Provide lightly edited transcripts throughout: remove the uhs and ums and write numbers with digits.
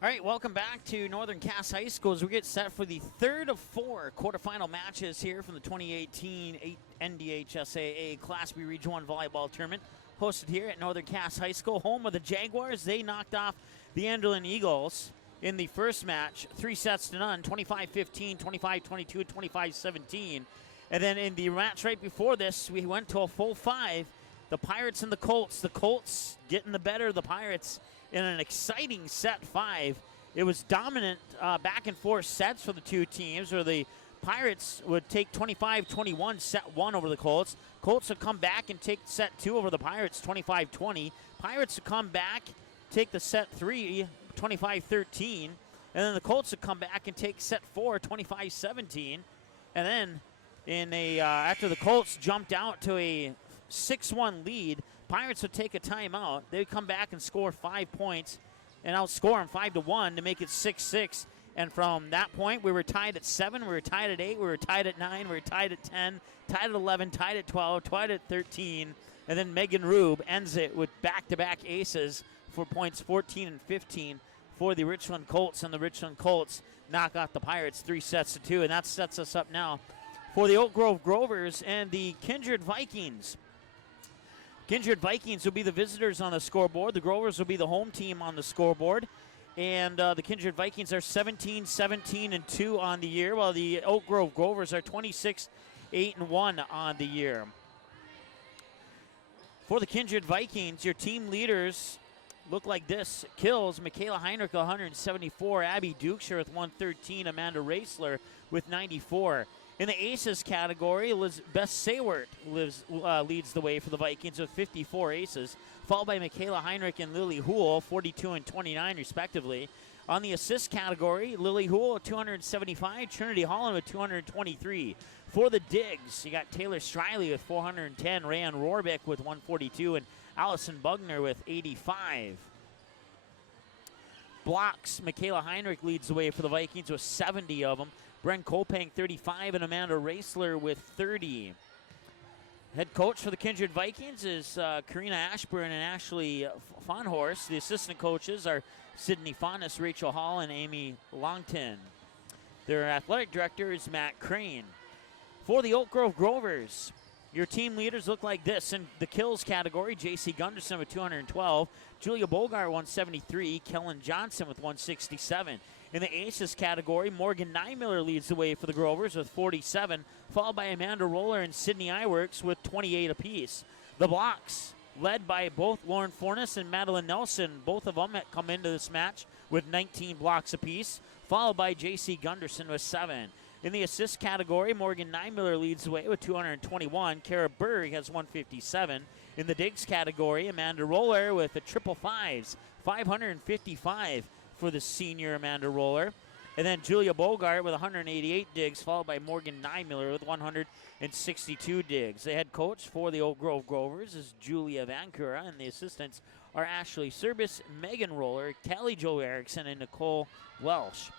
All right, welcome back to Northern Cass High School as we get set for the third of four quarterfinal matches here from the 2018 NDHSAA Class B Region 1 Volleyball Tournament, hosted here at Northern Cass High School, home of the Jaguars. They knocked off the Enderlin Eagles in the first match, 3-0, 25-15, 25-22, 25-17. And then in the match right before this, we went to a full five. The Pirates and the Colts. The Colts getting the better of the Pirates in an exciting set five. It was dominant back and forth sets for the two teams where the Pirates would take 25-21 set one over the Colts. Colts would come back and take set two over the Pirates 25-20. Pirates would come back, take the set three 25-13. And then the Colts would come back and take set four 25-17. And then after the Colts jumped out to a 6-1 lead, Pirates would take a timeout. They'd come back and score 5 points and outscore them 5-1 to make it 6-6. And from that point, we were tied at 7, we were tied at 8, we were tied at 9, we were tied at 10, tied at 11, tied at 12, tied at 13. And then Megan Rube ends it with back-to-back aces for points 14 and 15 for the Richland Colts. And the Richland Colts knock out the Pirates 3-2. And that sets us up now for the Oak Grove Grovers and the Kindred Vikings. Kindred Vikings will be the visitors on the scoreboard. The Grovers will be the home team on the scoreboard. And the Kindred Vikings are 17-17-2 on the year, while the Oak Grove Grovers are 26-8-1 on the year. For the Kindred Vikings, your team leaders look like this. Kills, Michaela Heinrich, 174. Abby Dukesher with 113. Amanda Raisler with 94. In the aces category, Beth Saywert leads the way for the Vikings with 54 aces, followed by Michaela Heinrich and Lily Houle, 42 and 29 respectively. On the assist category, Lily Houle with 275, Trinity Holland with 223. For the digs, you got Taylor Striley with 410, Rayan Rohrbeck with 142, and Allison Bugner with 85. Blocks, Michaela Heinrich leads the way for the Vikings with 70 of them. Bren Kopang, 35, and Amanda Raisler with 30. Head coach for the Kindred Vikings is Karina Ashburn and Ashley Fonhorst. The assistant coaches are Sydney Fonnes, Rachel Hall, and Amy Longton. Their athletic director is Matt Crane. For the Oak Grove Grovers, your team leaders look like this. In the kills category, J.C. Gunderson with 212, Julia Bogart 173, Kellen Johnson with 167. In the aces category, Morgan Nymiller leads the way for the Grovers with 47, followed by Amanda Roller and Sydney Iwerks with 28 apiece. The blocks, led by both Lauren Fornes and Madeline Nelson, both of them come into this match with 19 blocks apiece, followed by J.C. Gunderson with 7. In the assist category, Morgan Nymiller leads the way with 221. Kara Berg has 157. In the digs category, Amanda Roller with the triple fives, 555 for the senior Amanda Roller. And then Julia Bogart with 188 digs, followed by Morgan Nymiller with 162 digs. The head coach for the Oak Grove Grovers is Julia Vancura, and the assistants are Ashley Service, Megan Roller, Callie Jo Erickson, and Nicole Welsh.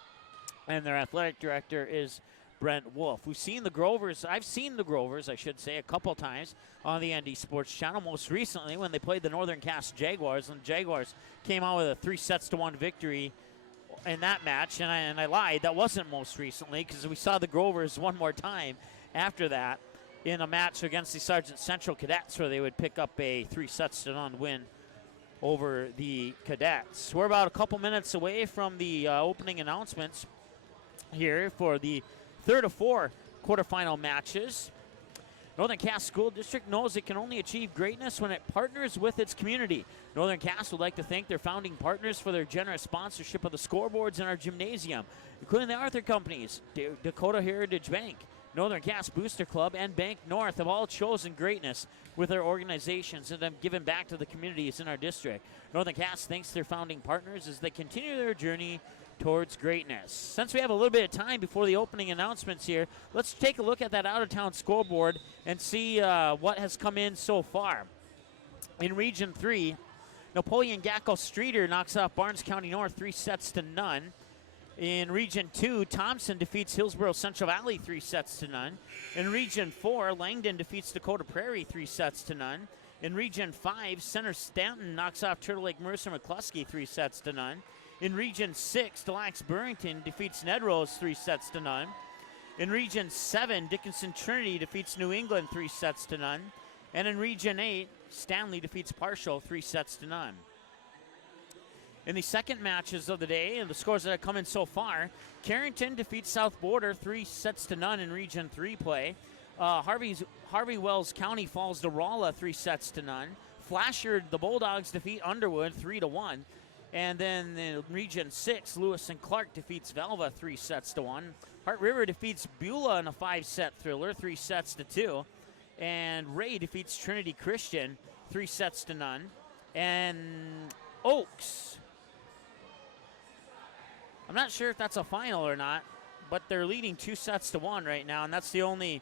And their athletic director is Brent Wolf. We've seen the Grovers, I've seen the Grovers, I should say, a couple times on the ND Sports Channel, most recently when they played the Northern Cass Jaguars, and the Jaguars came out with a 3-1 victory in that match, and I lied, that wasn't most recently, because we saw the Grovers one more time after that in a match against the Sargent Central Cadets, where they would pick up a 3-0 win over the Cadets. We're about a couple minutes away from the opening announcements here for the third of four quarterfinal matches. Northern Cass School District knows it can only achieve greatness when it partners with its community. Northern Cass would like to thank their founding partners for their generous sponsorship of the scoreboards in our gymnasium, including the Arthur Companies, Dakota Heritage Bank, Northern Cass Booster Club, and Bank North have all chosen greatness with their organizations and have given back to the communities in our district. Northern Cass thanks their founding partners as they continue their journey towards greatness. Since we have a little bit of time before the opening announcements here, let's take a look at that out-of-town scoreboard and see what has come in so far. In Region 3, Napoleon Gacko Streeter knocks off Barnes County North 3-0. In Region 2, Thompson defeats Hillsborough Central Valley 3-0. In Region 4, Langdon defeats Dakota Prairie 3-0. In Region 5, Center Stanton knocks off Turtle Lake Mercer McCluskey 3-0. In Region 6, Des Lacs Burrington defeats Ned Rose 3-0. In Region 7, Dickinson Trinity defeats New England 3-0. And in Region 8, Stanley defeats Partial 3-0. In the second matches of the day, and the scores that have come in so far, Carrington defeats South Border 3-0 in Region 3 play. Harvey Wells County falls to Rolla 3-0. Flashard, the Bulldogs defeat Underwood 3-1. And then in Region 6, Lewis and Clark defeats Velva 3-1. Hart River defeats Beulah in a 5-set thriller, 3-2. And Ray defeats Trinity Christian 3-0. And Oaks, I'm not sure if that's a final or not, but they're leading 2-1 right now, and that's the only,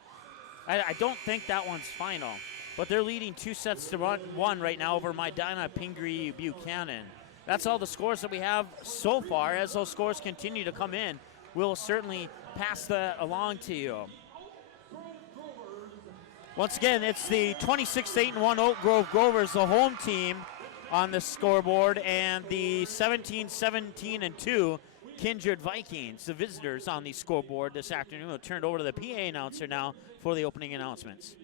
I don't think that one's final, but they're leading 2-1 right now over Medina, Pingree, Buchanan. That's all the scores that we have so far. As those scores continue to come in, we'll certainly pass that along to you. Once again, it's the 26-8-1 Oak Grove Grovers, the home team on the scoreboard, and the 17-17-2 Kindred Vikings, the visitors on the scoreboard this afternoon. We'll turn it over to the PA announcer now for the opening announcements.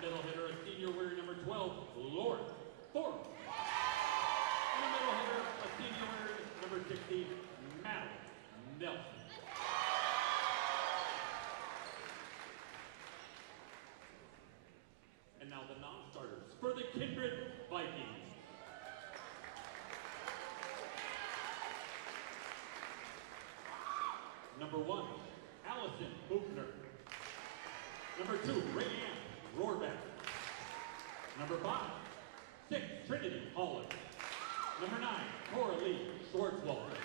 Middle hitter, a senior wearing number 12, Lauren Thorpe. And a middle hitter, a senior wearing number 16, Madeline Nelson. And now the non-starters for the Kindred Vikings. Number 1, Allison Hoopner. Number 2, Rayanne Rohrbeck. Number 5, 6, Trinity Holland. Number 9, Coralie Schwartzwalder.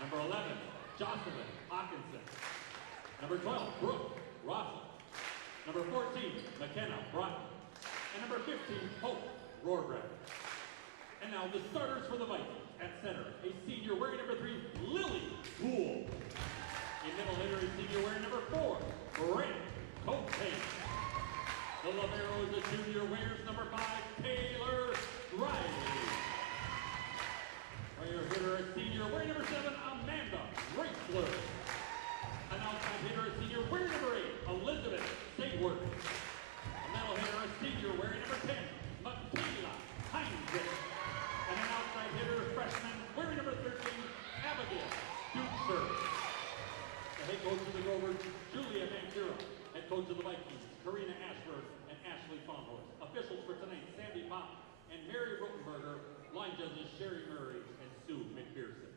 Number 11, Jocelyn Hawkinson. Number 12, Brooke Russell. Number 14, McKenna Broughton. And number 15, Hope Rohrbeck. And now the starters for the Vikings. At center, a senior wearing number 3, Lily Poole. A middle hitter, a senior wearing number 4, Brent Coates. The libero is a junior, wears number 5, Taylor Riley. Player hitter, a senior, wearing number 7, Amanda Reisler. An outside hitter, a senior, wearing number 8, Elizabeth Sayworth. A middle hitter, a senior, wearing number 10, Michaela Heinrich. And an outside hitter, freshman, wearing number 13, Abigail Dutzer. The head coach of the Rovers, Julia Van Buren. Head coach of the Vikings, Karina Ashford and Ashley Fonhorst. Officials for tonight, Sandy Pop and Mary Rotenberger. Line judges, Sherry Murray and Sue McPherson.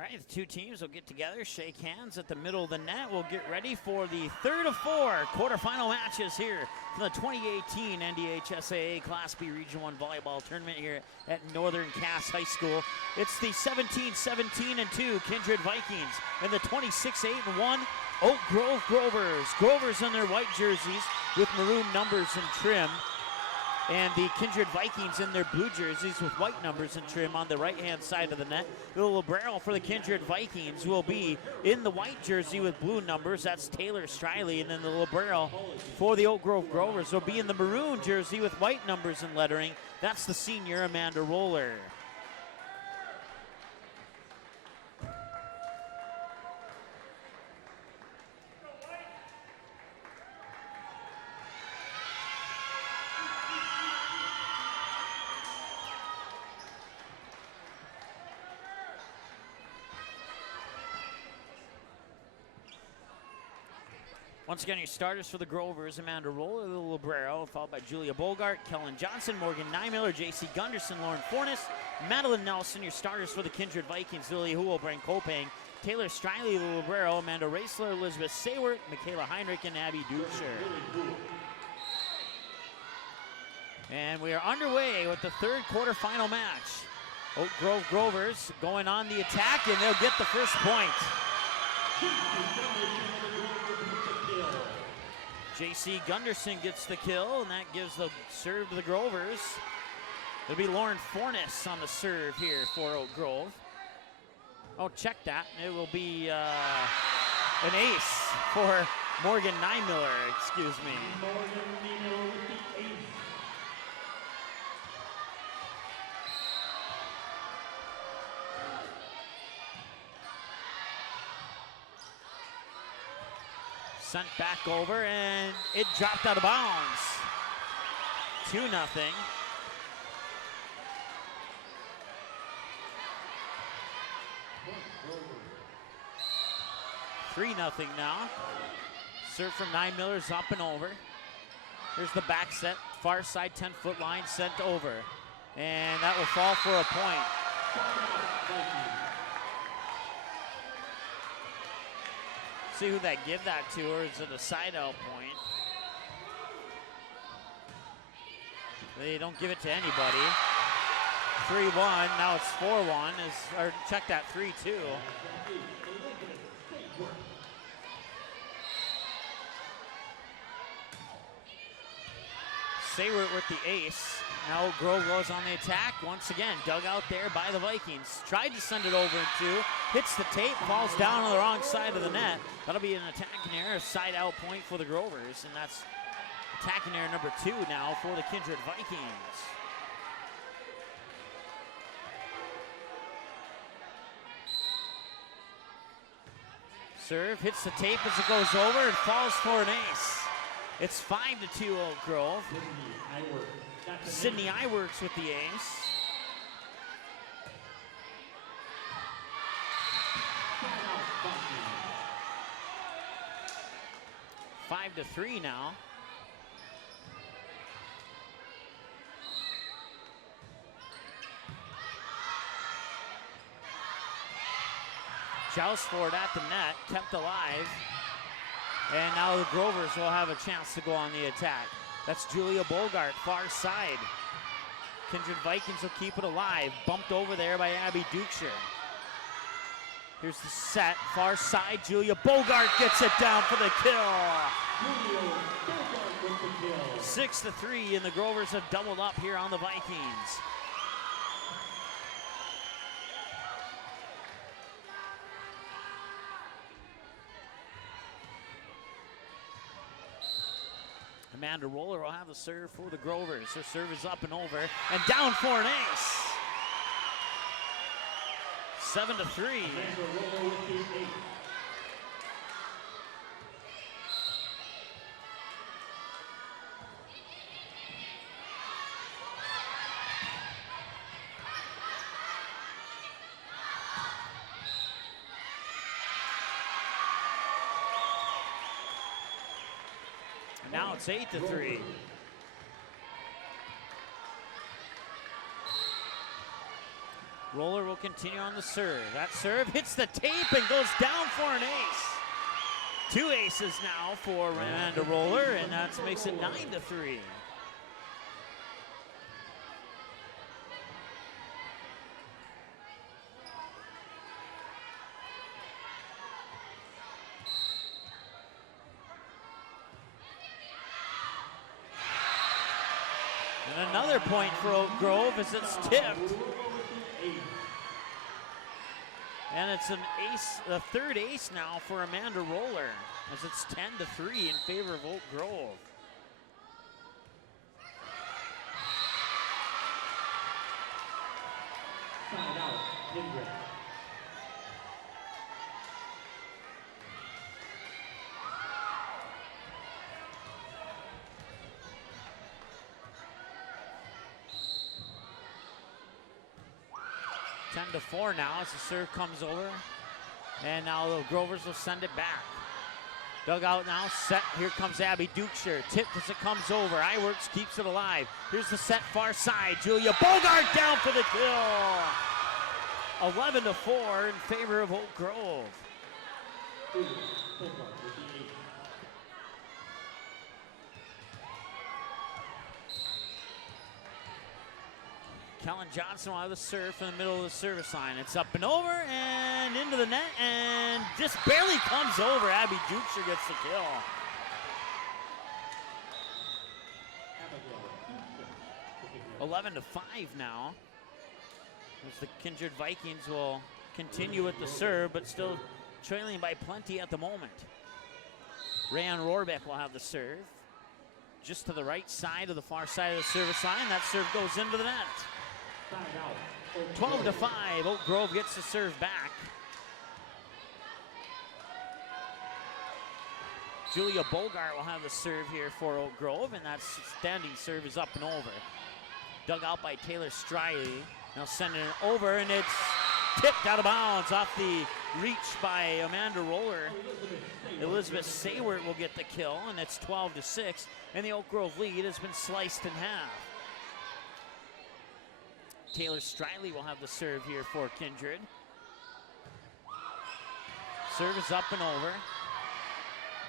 All right, the two teams will get together, shake hands at the middle of the net. We'll get ready for the third of 4 quarterfinal matches here from the 2018 NDHSAA Class B Region 1 Volleyball Tournament here at Northern Cass High School. It's the 17-17-2 Kindred Vikings and the 26-8-1 Oak Grove Grovers. Grovers in their white jerseys with maroon numbers and trim, and the Kindred Vikings in their blue jerseys with white numbers and trim on the right-hand side of the net. The libero for the Kindred Vikings will be in the white jersey with blue numbers. That's Taylor Striley. And then the libero for the Oak Grove Grovers will be in the maroon jersey with white numbers and lettering. That's the senior Amanda Roller. Once again, your starters for the Grovers: Amanda Roller, the libero, followed by Julia Bogart, Kellen Johnson, Morgan Niemuller, J.C. Gunderson, Lauren Fornes, Madeline Nelson. Your starters for the Kindred Vikings: Lily Huel, Brent Kopang, Taylor Striley, the libero, Amanda Raisler, Elizabeth Saywert, Michaela Heinrich, and Abby Ducher. And we are underway with the third quarterfinal match. Oak Grove Grovers going on the attack, and they'll get the first point. J.C. Gunderson gets the kill, and that gives the serve to the Grovers. It'll be Lauren Fornes on the serve here for Oak Grove. Oh, check that. It will be an ace for Morgan Niemuller, excuse me. Sent back over, and it dropped out of bounds. 2-0. 3-0 now. Serve from Niemiller's up and over. Here's the back set, far side 10-foot line sent over. And that will fall for a point. See who that give that to, or is it a side out point? They don't give it to anybody. 3-1, now it's 4-1, or check that, 3-2. Saywert with the ace. Now Grove goes on the attack. Once again, dug out there by the Vikings. Tried to send it over to, hits the tape, falls down on the wrong side of the net. That'll be an attacking error, a side out point for the Grovers, and that's attacking error number 2 now for the Kindred Vikings. Serve, hits the tape as it goes over and falls for an ace. It's 5-2 Oak Grove. Sydney Iwerks with the ace. 5-3 now. Joust for it at the net, kept alive. And now the Grovers will have a chance to go on the attack. That's Julia Bogart, far side. Kindred Vikings will keep it alive. Bumped over there by Abby Ducher. Here's the set, far side. Julia Bogart gets it down for the kill. 6-3, and the Grovers have doubled up here on the Vikings. Amanda Roller will have the serve for the Grovers. Her serve is up and over and down for an ace. 7-3. Now it's 8-3. Roller will continue on the serve. That serve hits the tape and goes down for an ace. 2 aces now for Amanda Roller, and that makes it 9-3. And another point for Oak Grove as it's tipped. And it's an ace, the third ace now for Amanda Roller, as it's 10-3 in favor of Oak Grove. Side out, Kindred. Ten to 4 now as the serve comes over. And now the Grovers will send it back. Dugout now set. Here comes Abby Dukeshire. Tipped as it comes over. Iwerks keeps it alive. Here's the set far side. Julia Bogart down for the kill. 11-4 in favor of Oak Grove. Kellen Johnson will have the serve from the middle of the service line. It's up and over and into the net and just barely comes over. Abby Dukeshire gets the kill. Abigail. 11-5 now. As the Kindred Vikings will continue with the serve, but still trailing by plenty at the moment. Rayan Rohrbeck will have the serve. Just to the right side of the far side of the service line. That serve goes into the net. 12-5, Oak Grove gets the serve back. Julia Bogart will have the serve here for Oak Grove, and that standing serve is up and over. Dug out by Taylor Striley. Now sending it over, and it's tipped out of bounds off the reach by Amanda Roller. Elizabeth Saywert will get the kill, and it's 12-6, and the Oak Grove lead has been sliced in half. Taylor Striley will have the serve here for Kindred. Serve is up and over.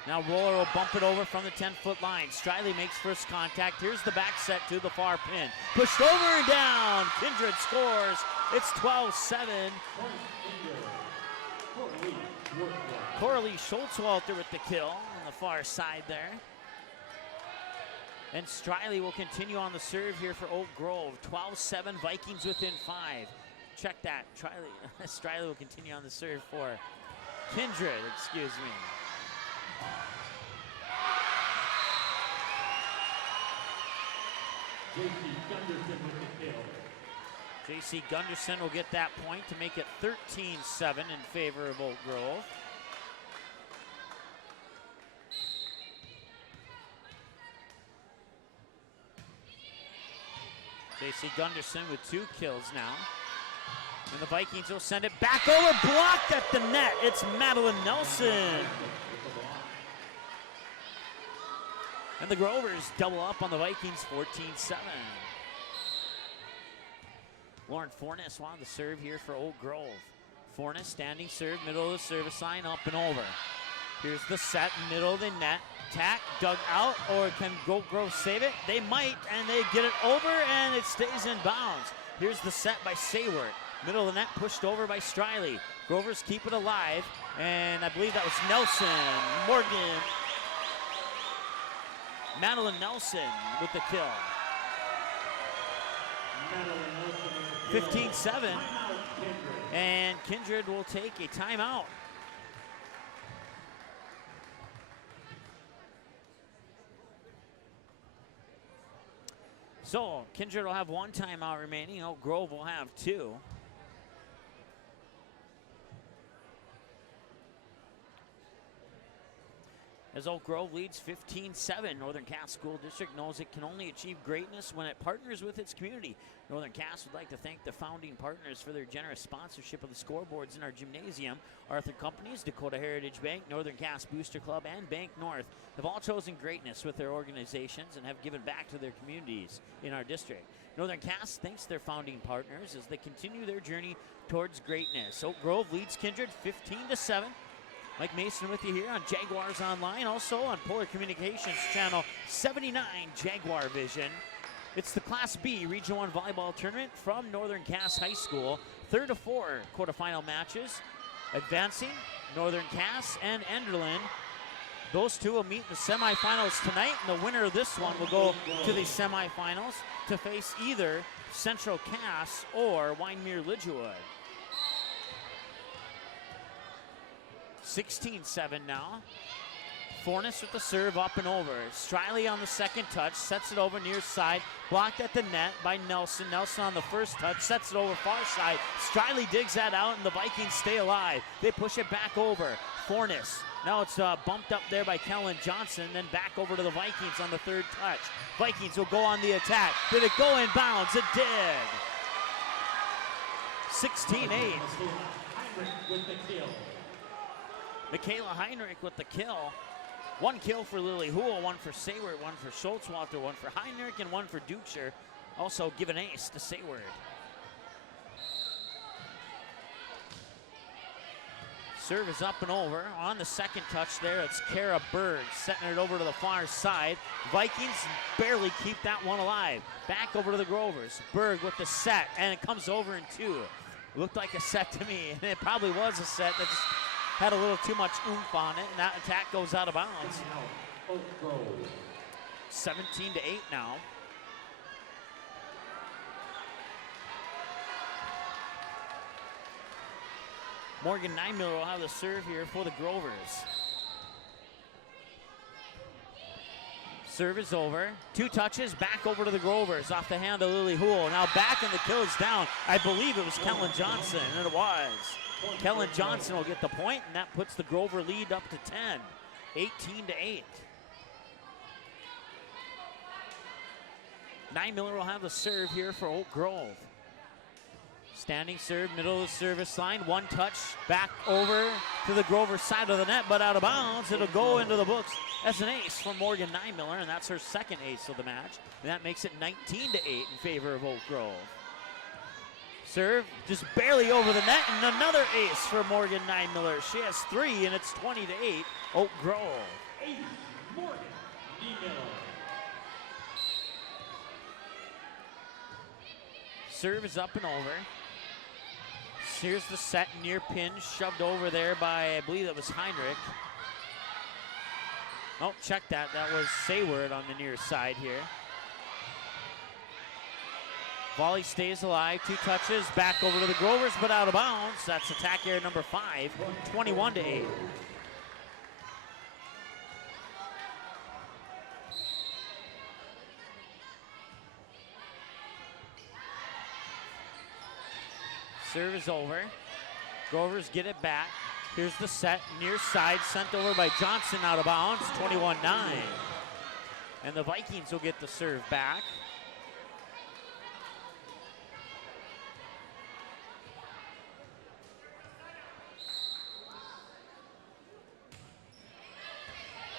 Now Roller will bump it over from the 10-foot line. Striley makes first contact. Here's the back set to the far pin. Pushed over and down. Kindred scores. It's 12-7. Coralie Schultzwalter with the kill on the far side there. And Striley will continue on the serve here for Oak Grove. 12-7, Vikings within 5. Check that. Striley will continue on the serve for Kindred, excuse me. J.C. Gunderson will get that point to make it 13-7 in favor of Oak Grove. J.C. Gunderson with 2 kills now. And the Vikings will send it back over, blocked at the net. It's Madeline Nelson. And the Grovers double up on the Vikings, 14-7. Lauren Fornes will have the serve here for Oak Grove. Fornes standing serve, middle of the service line, up and over. Here's the set, middle of the net. Tack, dug out, or can Oak Grove save it? They might, and they get it over, and it stays in bounds. Here's the set by Saywert. Middle of the net, pushed over by Striley. Grovers keep it alive, and I believe that was Nelson. Morgan. Madeline Nelson with the kill. 15-7, and Kindred will take a timeout. So, Kindred will have 1 timeout remaining. Oak Grove will have 2. As Oak Grove leads 15-7, Northern Cass School District knows it can only achieve greatness when it partners with its community. Northern Cass would like to thank the founding partners for their generous sponsorship of the scoreboards in our gymnasium. Arthur Companies, Dakota Heritage Bank, Northern Cass Booster Club, and Bank North have all chosen greatness with their organizations and have given back to their communities in our district. Northern Cass thanks their founding partners as they continue their journey towards greatness. Oak Grove leads Kindred 15-7. Mike Mason with you here on Jaguars Online, also on Polar Communications Channel 79 Jaguar Vision. It's the Class B Region 1 Volleyball Tournament from Northern Cass High School. 3rd of 4 quarterfinal matches. Advancing, Northern Cass and Enderlin. Those two will meet in the semifinals tonight, and the winner of this one will go to the semifinals to face either Central Cass or Wyndmere Lidgewood. 16-7 now. Fornes with the serve up and over. Striley on the second touch, sets it over near side, blocked at the net by Nelson. Nelson on the first touch, sets it over far side. Striley digs that out, and the Vikings stay alive. They push it back over. Fornes, now it's bumped up there by Kellen Johnson, then back over to the Vikings on the third touch. Vikings will go on the attack. Did it go in bounds? It did. 16-8. Michaela Heinrich with the kill. 1 kill for Lily Hool, 1 for Sayward, 1 for Schultzwalter, 1 for Heinrich, and 1 for Dukeshire. Also give an ace to Sayward. Serve is up and over. On the second touch there, it's Kara Berg setting it over to the far side. Vikings barely keep that one alive. Back over to the Grovers. Berg with the set, and it comes over in 2. Looked like a set to me, and it probably was a set that just had a little too much oomph on it, and that attack goes out of bounds. 17-8 now. Morgan Nymiller will have the serve here for the Grovers. Serve is over. 2 touches, back over to the Grovers off the hand of Lily Hool. Now back, and the kill is down. I believe it was Kellen Johnson, and it was. Kellen Johnson will get the point, and that puts the Grover lead up to 10. 18-8. Nymiller will have the serve here for Oak Grove. Standing serve, middle of the service line. 1 touch, back over to the Grover side of the net, but out of bounds. It'll go into the books as an ace from Morgan Nymiller, and that's her second ace of the match. And that makes it 19-8 in favor of Oak Grove. Serve just barely over the net, and another ace for Morgan Nymiller. She has 3, and it's 20-8, Oak Grove. Ace, Morgan Nymiller. Serve is up and over. Here's the set, near pin, shoved over there by, I believe that was Heinrich. Oh, check that. That was Sayward on the near side here. Volley stays alive. 2 touches, back over to the Grovers, but out of bounds. That's attack error number 5, 21-8. Serve is over. Grovers get it back. Here's the set, near side, sent over by Johnson, out of bounds, 21-9. And the Vikings will get the serve back.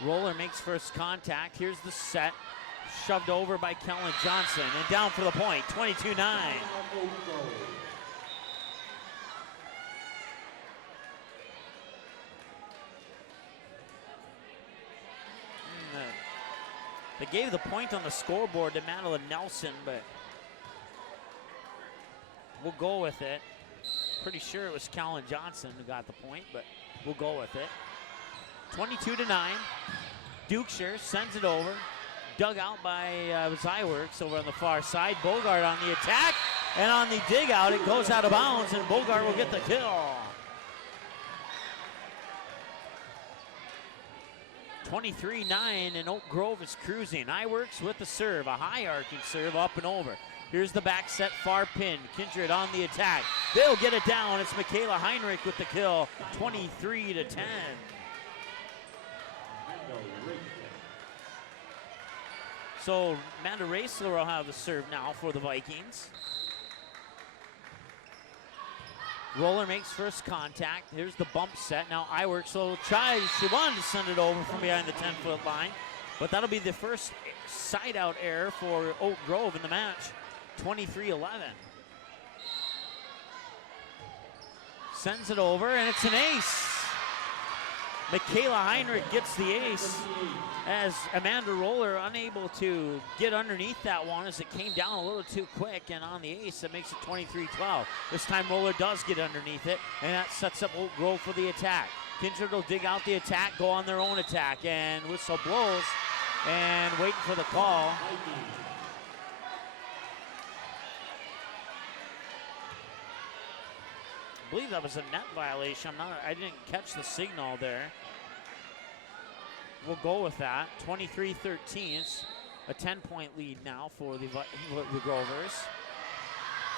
Roller makes first contact. Here's the set, shoved over by Kellen Johnson, and down for the point, 22-9. They gave the point on the scoreboard to Madeline Nelson, but we'll go with it. Pretty sure it was Kellen Johnson who got the point, but we'll go with it. 22-9. Dukeshire sends it over. Dug out by Zyworks over on the far side. Bogart on the attack, and on the dig out, it goes out of bounds, and Bogart will get the kill. 23-9, and Oak Grove is cruising. Iworks with the serve, a high arcing serve up and over. Here's the back set, far pin. Kindred on the attack. They'll get it down. It's Michaela Heinrich with the kill, 23-10. So Amanda Raisler will have the serve now for the Vikings. Roller makes first contact. Here's the bump set. Now Iworks will try. She wanted to send it over from behind the 10-foot line, but that'll be the first side-out error for Oak Grove in the match. 23-11. Sends it over, and it's an ace. Michaela Heinrich gets the ace as Amanda Roller unable to get underneath that one as it came down a little too quick, and on the ace that makes it 23-12. This time Roller does get underneath it, and that sets up Oak Grove for the attack. Kindred will dig out the attack, go on their own attack, and whistle blows, and waiting for the call. I believe that was a net violation. I didn't catch the signal there. We'll go with that. 23-13. It's a 10-point lead now for the Grovers.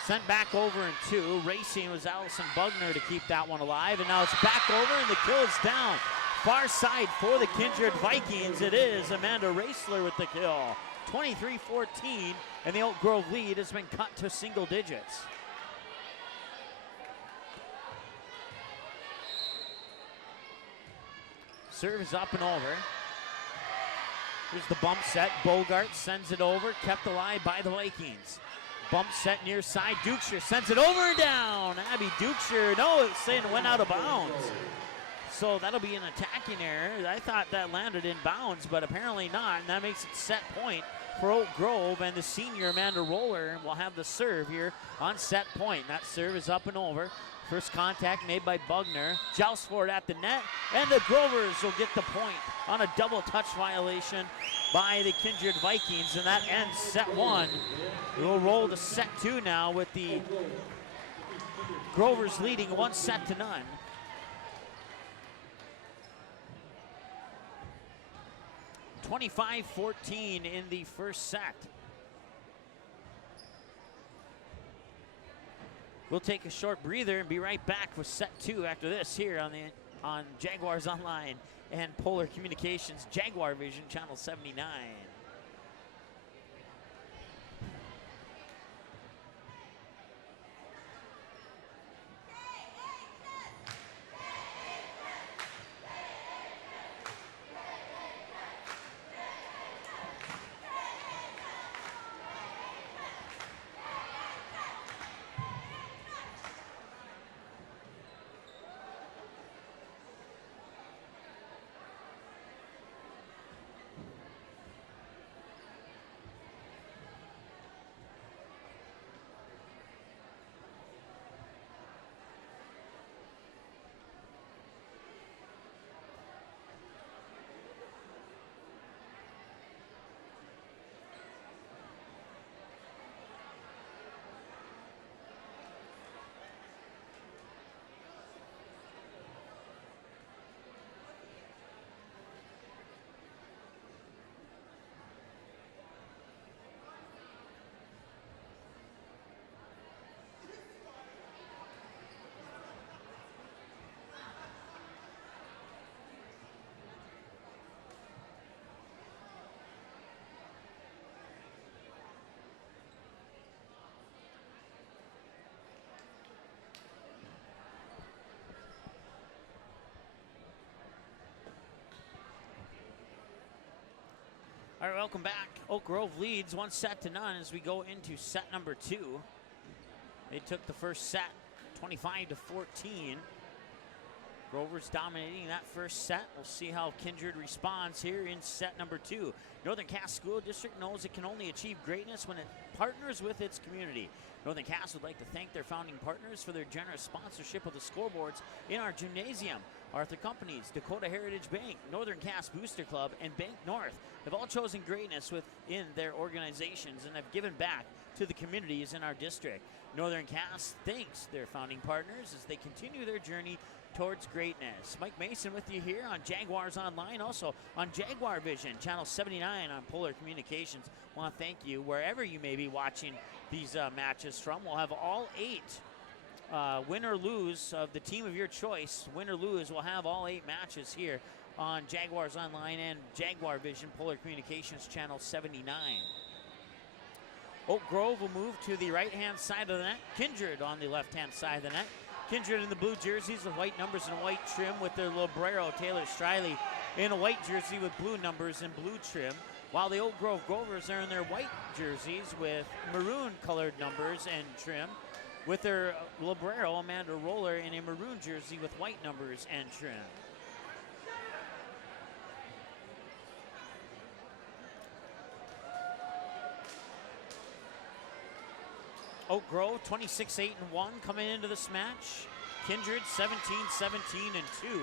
Sent back over in two. Racing was Allison Bugner to keep that one alive, and now it's back over, and the kill is down. Far side for the Kindred Vikings. It is Amanda Raisler with the kill. 23-14, and the Oak Grove lead has been cut to single digits. Serve is up and over. Here's the bump set. Bogart sends it over, kept alive by the Vikings. Bump set near side. Dukeshire sends it over and down. Abby Dukeshire, no, it's saying it went out of bounds. So that'll be an attacking error. I thought that landed in bounds, but apparently not, and that makes it set point for Oak Grove, and the senior Amanda Roller will have the serve here on set point. That serve is up and over. First contact made by Bugner. Joust for it at the net, and the Grovers will get the point on a double touch violation by the Kindred Vikings, and that ends set one. We'll roll to set two now with the Grovers leading 1-0. 25-14 in the first set. We'll take a short breather and be right back with set two after this here on Jaguars Online and Polar Communications Jaguar Vision Channel 79. All right, welcome back. Oak Grove leads 1-0 as we go into set number two. They took the first set 25-14. Grovers dominating that first set. We'll see how Kindred responds here in set number two. Northern Cass School District knows it can only achieve greatness when it partners with its community. Northern Cass would like to thank their founding partners for their generous sponsorship of the scoreboards in our gymnasium. Arthur Companies, Dakota Heritage Bank, Northern Cass Booster Club, and Bank North have all chosen greatness within their organizations and have given back to the communities in our district. Northern Cass thanks their founding partners as they continue their journey towards greatness. Mike Mason with you here on Jaguars Online, also on Jaguar Vision, Channel 79 on Polar Communications. I want to thank you wherever you may be watching these matches from. We'll have all 8 win or lose of the team of your choice. Win or lose, we'll have all 8 matches here on Jaguars Online and Jaguar Vision, Polar Communications Channel 79. Oak Grove will move to the right-hand side of the net. Kindred on the left-hand side of the net. Kindred in the blue jerseys with white numbers and white trim, with their Librero Taylor Striley in a white jersey with blue numbers and blue trim, while the Oak Grove Grovers are in their white jerseys with maroon colored numbers and trim, with their Librero Amanda Roller in a maroon jersey with white numbers and trim. Oak Grove 26-8-1 coming into this match. Kindred 17-17-2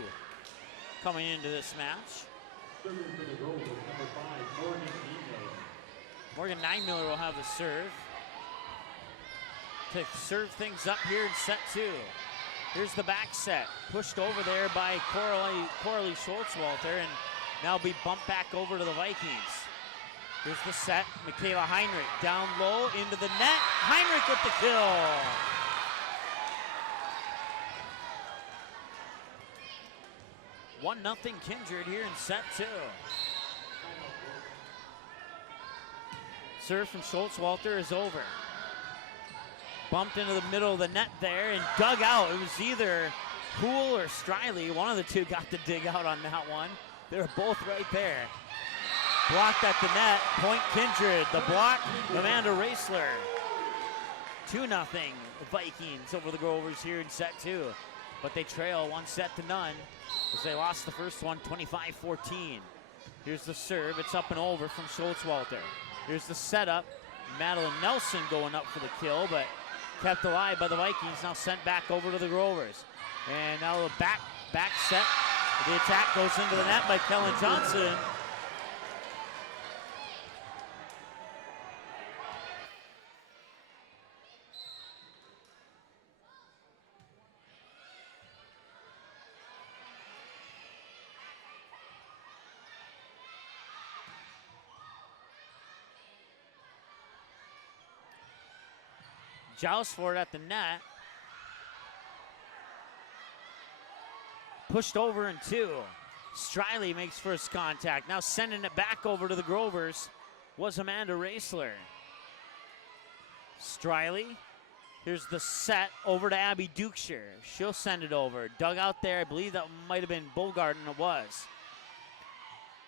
coming into this match. Serving for the Rovers, number 5, Morgan Niemiller. Morgan Niemiller will have the serve to serve things up here in set 2. Here's the back set, pushed over there by Coralie Schultzwalter, and now be bumped back over to the Vikings. Here's the set, Michaela Heinrich down low into the net. Heinrich with the kill. One nothing Kindred here in set 2. Serve from Schultzwalter is over. Bumped into the middle of the net there and dug out. It was either Poole or Striley. One of the two got to dig out on that one. They were both right there. Blocked at the net, point Kindred. The block, Amanda Raisler. 2-0 Vikings over the Grovers here in set 2. But they trail 1-0 as they lost the first one 25-14. Here's the serve, it's up and over from Schultzwalter. Here's the setup, Madeline Nelson going up for the kill, but kept alive by the Vikings, now sent back over to the Grovers. And now the back set, the attack goes into the net by Kellen Johnson. Joust for it at the net. Pushed over in 2. Striley makes first contact. Now sending it back over to the Grovers was Amanda Raisler. Striley. Here's the set over to Abby Dukeshire. She'll send it over. Dug out there. I believe that might have been Bogarden. It was.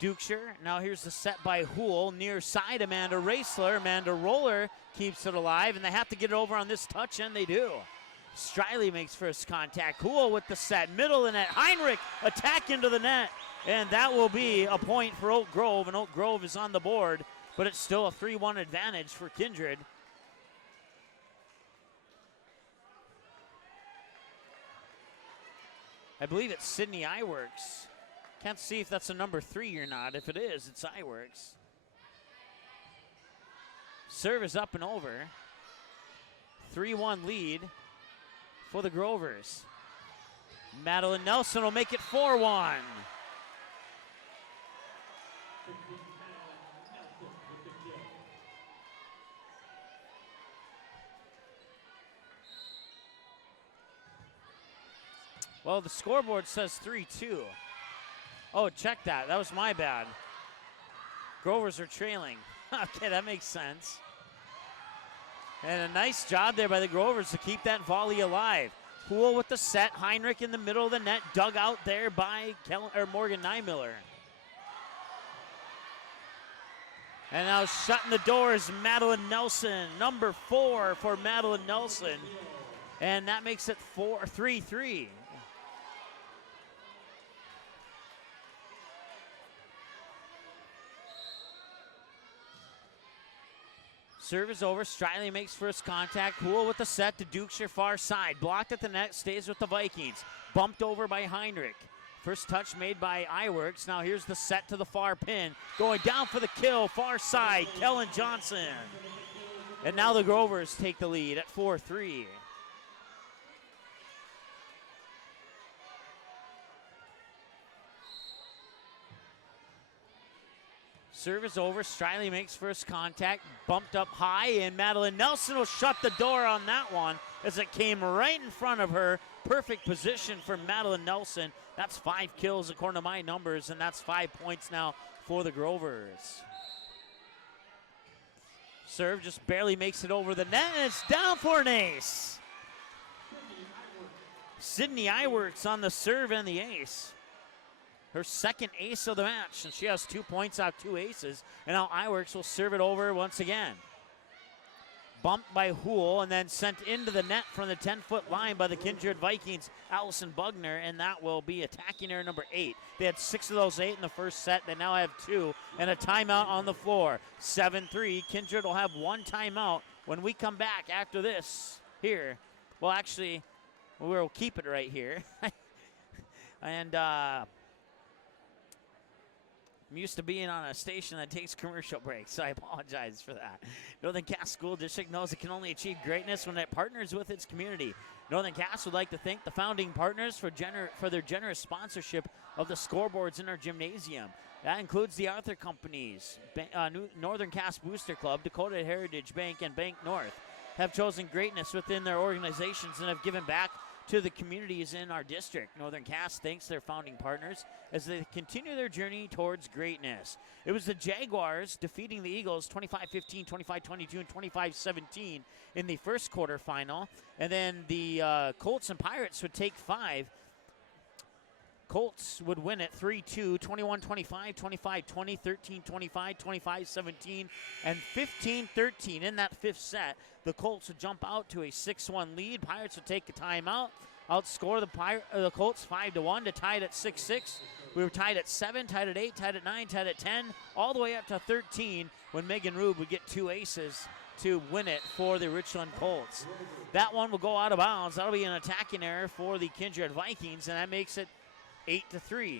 Dukeshire. Now here's the set by Houle. Near side, Amanda Raisler. Amanda Roller keeps it alive, and they have to get it over on this touch, and they do. Striley makes first contact. Houle with the set. Middle of the net. Heinrich attack into the net, and that will be a point for Oak Grove, and Oak Grove is on the board, but it's still a 3-1 advantage for Kindred. I believe it's Sydney Iworks. Can't see if that's a number 3 or not. If it is, it's Iworks. Serve is up and over. 3-1 lead for the Grovers. Madeline Nelson will make it 4-1. Well, the scoreboard says 3-2. Oh, check that. That was my bad. Grovers are trailing. Okay, that makes sense. And a nice job there by the Grovers to keep that volley alive. Poole with the set. Heinrich in the middle of the net. Dug out there by Morgan Niemiller. And now shutting the doors, Madeline Nelson. Number 4 for Madeline Nelson. And that makes it 3-3. Serve is over. Striley makes first contact. Poole with the set to Dukeshire far side. Blocked at the net. Stays with the Vikings. Bumped over by Heinrich. First touch made by Iworks. Now here's the set to the far pin. Going down for the kill. Far side. Kellen Johnson. And now the Grovers take the lead at 4-3. Serve is over. Striley makes first contact. Bumped up high, and Madeline Nelson will shut the door on that one as it came right in front of her. Perfect position for Madeline Nelson. That's 5 kills according to my numbers, and that's 5 points now for the Grovers. Serve just barely makes it over the net, and it's down for an ace. Sydney Iworks on the serve and the ace. Her second ace of the match, and she has 2 points out, 2 aces. And now Iworks will serve it over once again. Bumped by Houle and then sent into the net from the 10-foot line by the Kindred Vikings, Allison Bugner, and that will be attacking her number 8. They had 6 of those 8 in the first set. They now have 2, and a timeout on the floor. 7-3. Kindred will have 1 timeout when we come back after this here, well, actually, we'll keep it right here. And I'm used to being on a station that takes commercial breaks, so I apologize for that. Northern Cass School District knows it can only achieve greatness when it partners with its community. Northern Cass would like to thank the founding partners for their generous sponsorship of the scoreboards in our gymnasium. That includes the Arthur Companies, Northern Cass Booster Club, Dakota Heritage Bank, and Bank North have chosen greatness within their organizations and have given back to the communities in our district. Northern Cass thanks their founding partners as they continue their journey towards greatness. It was the Jaguars defeating the Eagles 25-15, 25-22, and 25-17 in the first quarterfinal. And then the Colts and Pirates would take 5. Colts would win it 3-2, 21-25, 25-20, 13-25, 25-17, and 15-13 in that fifth set. The Colts would jump out to a 6-1 lead. Pirates would take a timeout, outscore the Colts 5-1 to tie it at 6-6. We were tied at 7, tied at 8, tied at 9, tied at 10, all the way up to 13 when Megan Rube would get 2 aces to win it for the Richland Colts. That one will go out of bounds. That'll be an attacking error for the Kindred Vikings, and that makes it 8-3.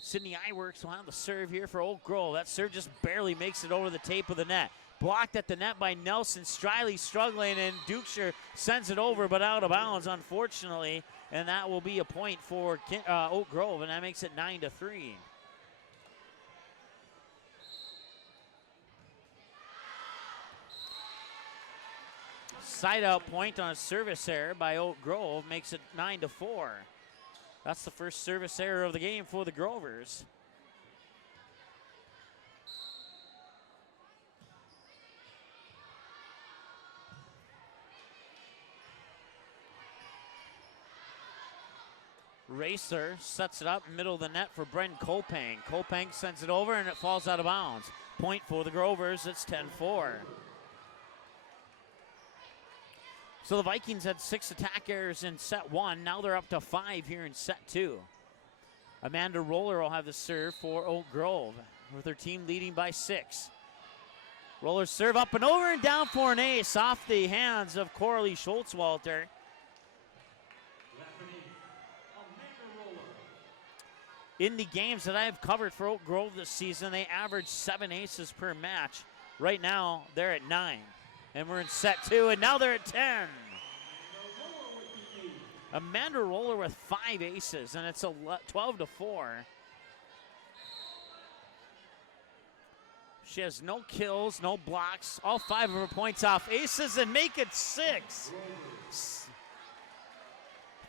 Sydney Iwerks will have the serve here for Oak Grove. That serve just barely makes it over the tape of the net. Blocked at the net by Nelson. Striley struggling, and Dukeshire sends it over, but out of bounds, unfortunately. And that will be a point for Oak Grove, and that makes it 9-3. Side out point on a service error by Oak Grove makes it 9-4. That's the first service error of the game for the Grovers. Racer sets it up middle of the net for Bren Kopang. Kopang sends it over and it falls out of bounds. Point for the Grovers, it's 10-4. So the Vikings had 6 attack errors in set 1. Now they're up to 5 here in set 2. Amanda Roller will have the serve for Oak Grove with her team leading by 6. Roller serve up and over and down for an ace off the hands of Coralie Schultzwalter. In the games that I have covered for Oak Grove this season, they average 7 aces per match. Right now, they're at 9. And we're in set 2, and now they're at 10. Amanda Roller with 5 aces, and it's 12-4. She has no kills, no blocks. All 5 of her points off aces and make it 6.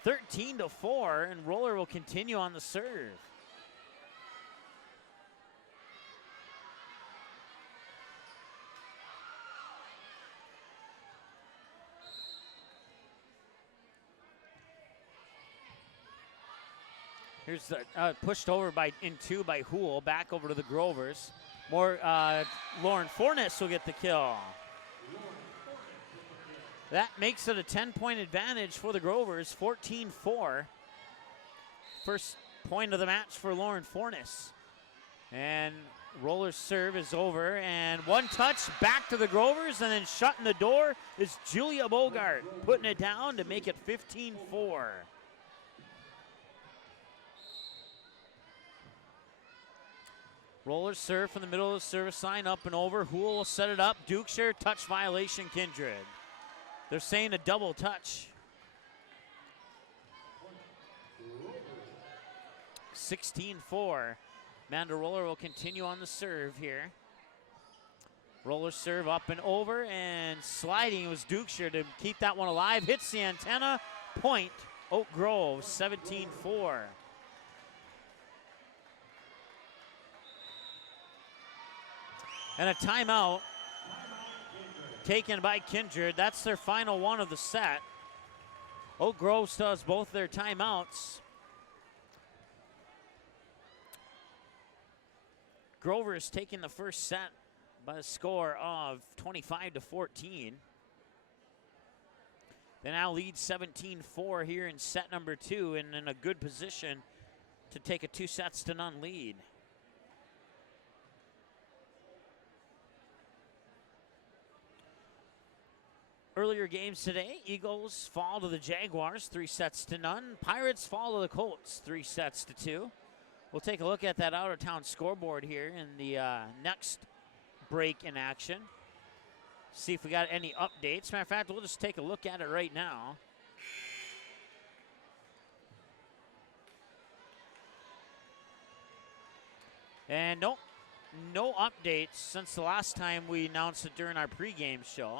13-4, and Roller will continue on the serve. Here's the pushed over in 2 by Houle. Back over to the Grovers. More Lauren Fornes will get the kill. That makes it a 10-point advantage for the Grovers, 14-4. First point of the match for Lauren Fornes. And Roller's serve is over, and one touch back to the Grovers, and then shutting the door is Julia Bogart, putting it down to make it 15-4. Roller serve from the middle of the service line, up and over. Houle will set it up. Dukeshire, touch violation, Kindred. They're saying a double touch. 16-4. Amanda Roller will continue on the serve here. Roller serve up and over, and sliding was Dukeshire to keep that one alive. Hits the antenna. Point, Oak Grove, 17-4. And a timeout taken by Kindred. That's their final one of the set. Oak Grove still has both their timeouts. Grover is taking the first set by a score of 25-14. They now lead 17-4 here in set number 2, and in a good position to take a 2-0 lead. earlier games today, Eagles fall to the Jaguars 3-0. Pirates fall to the Colts 3-2. We'll take a look at that out-of-town scoreboard here in the next break in action. See if we got any updates. Matter of fact, we'll just take a look at it right now. And nope, no updates since the last time we announced it during our pregame show.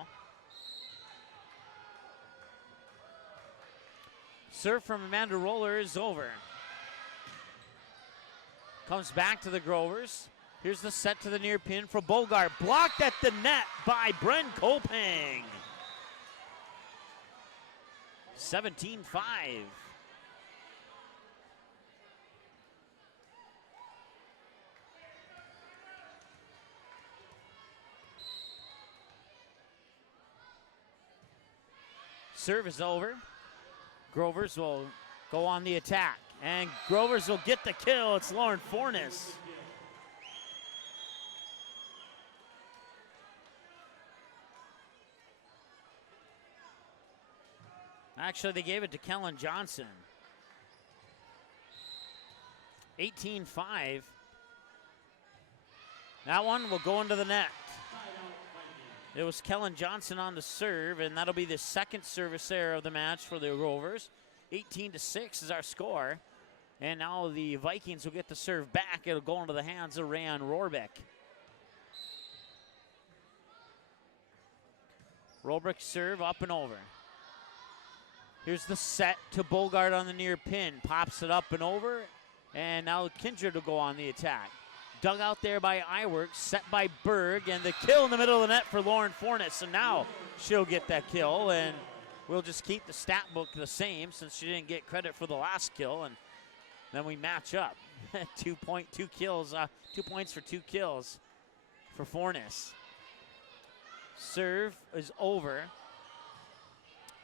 Serve from Amanda Roller is over. Comes back to the Grovers. Here's the set to the near pin for Bogart. Blocked at the net by Bren Kopang. 17-5. Serve is over. Grovers will go on the attack. And Grovers will get the kill. It's Lauren Fornes. Actually, they gave it to Kellen Johnson. 18-5. That one will go into the net. It was Kellen Johnson on the serve, and that'll be the second service error of the match for the Rovers. 18-6 is our score. And now the Vikings will get the serve back. It'll go into the hands of Rayan Rohrbeck. Rohrbeck serve up and over. Here's the set to Bogart on the near pin. Pops it up and over. And now Kindred will go on the attack. Dug out there by Iwerks, set by Berg, and the kill in the middle of the net for Lauren Fornes. And now she'll get that kill, and we'll just keep the stat book the same since she didn't get credit for the last kill, and then we match up. 2 points for 2 kills for Fornes. Serve is over.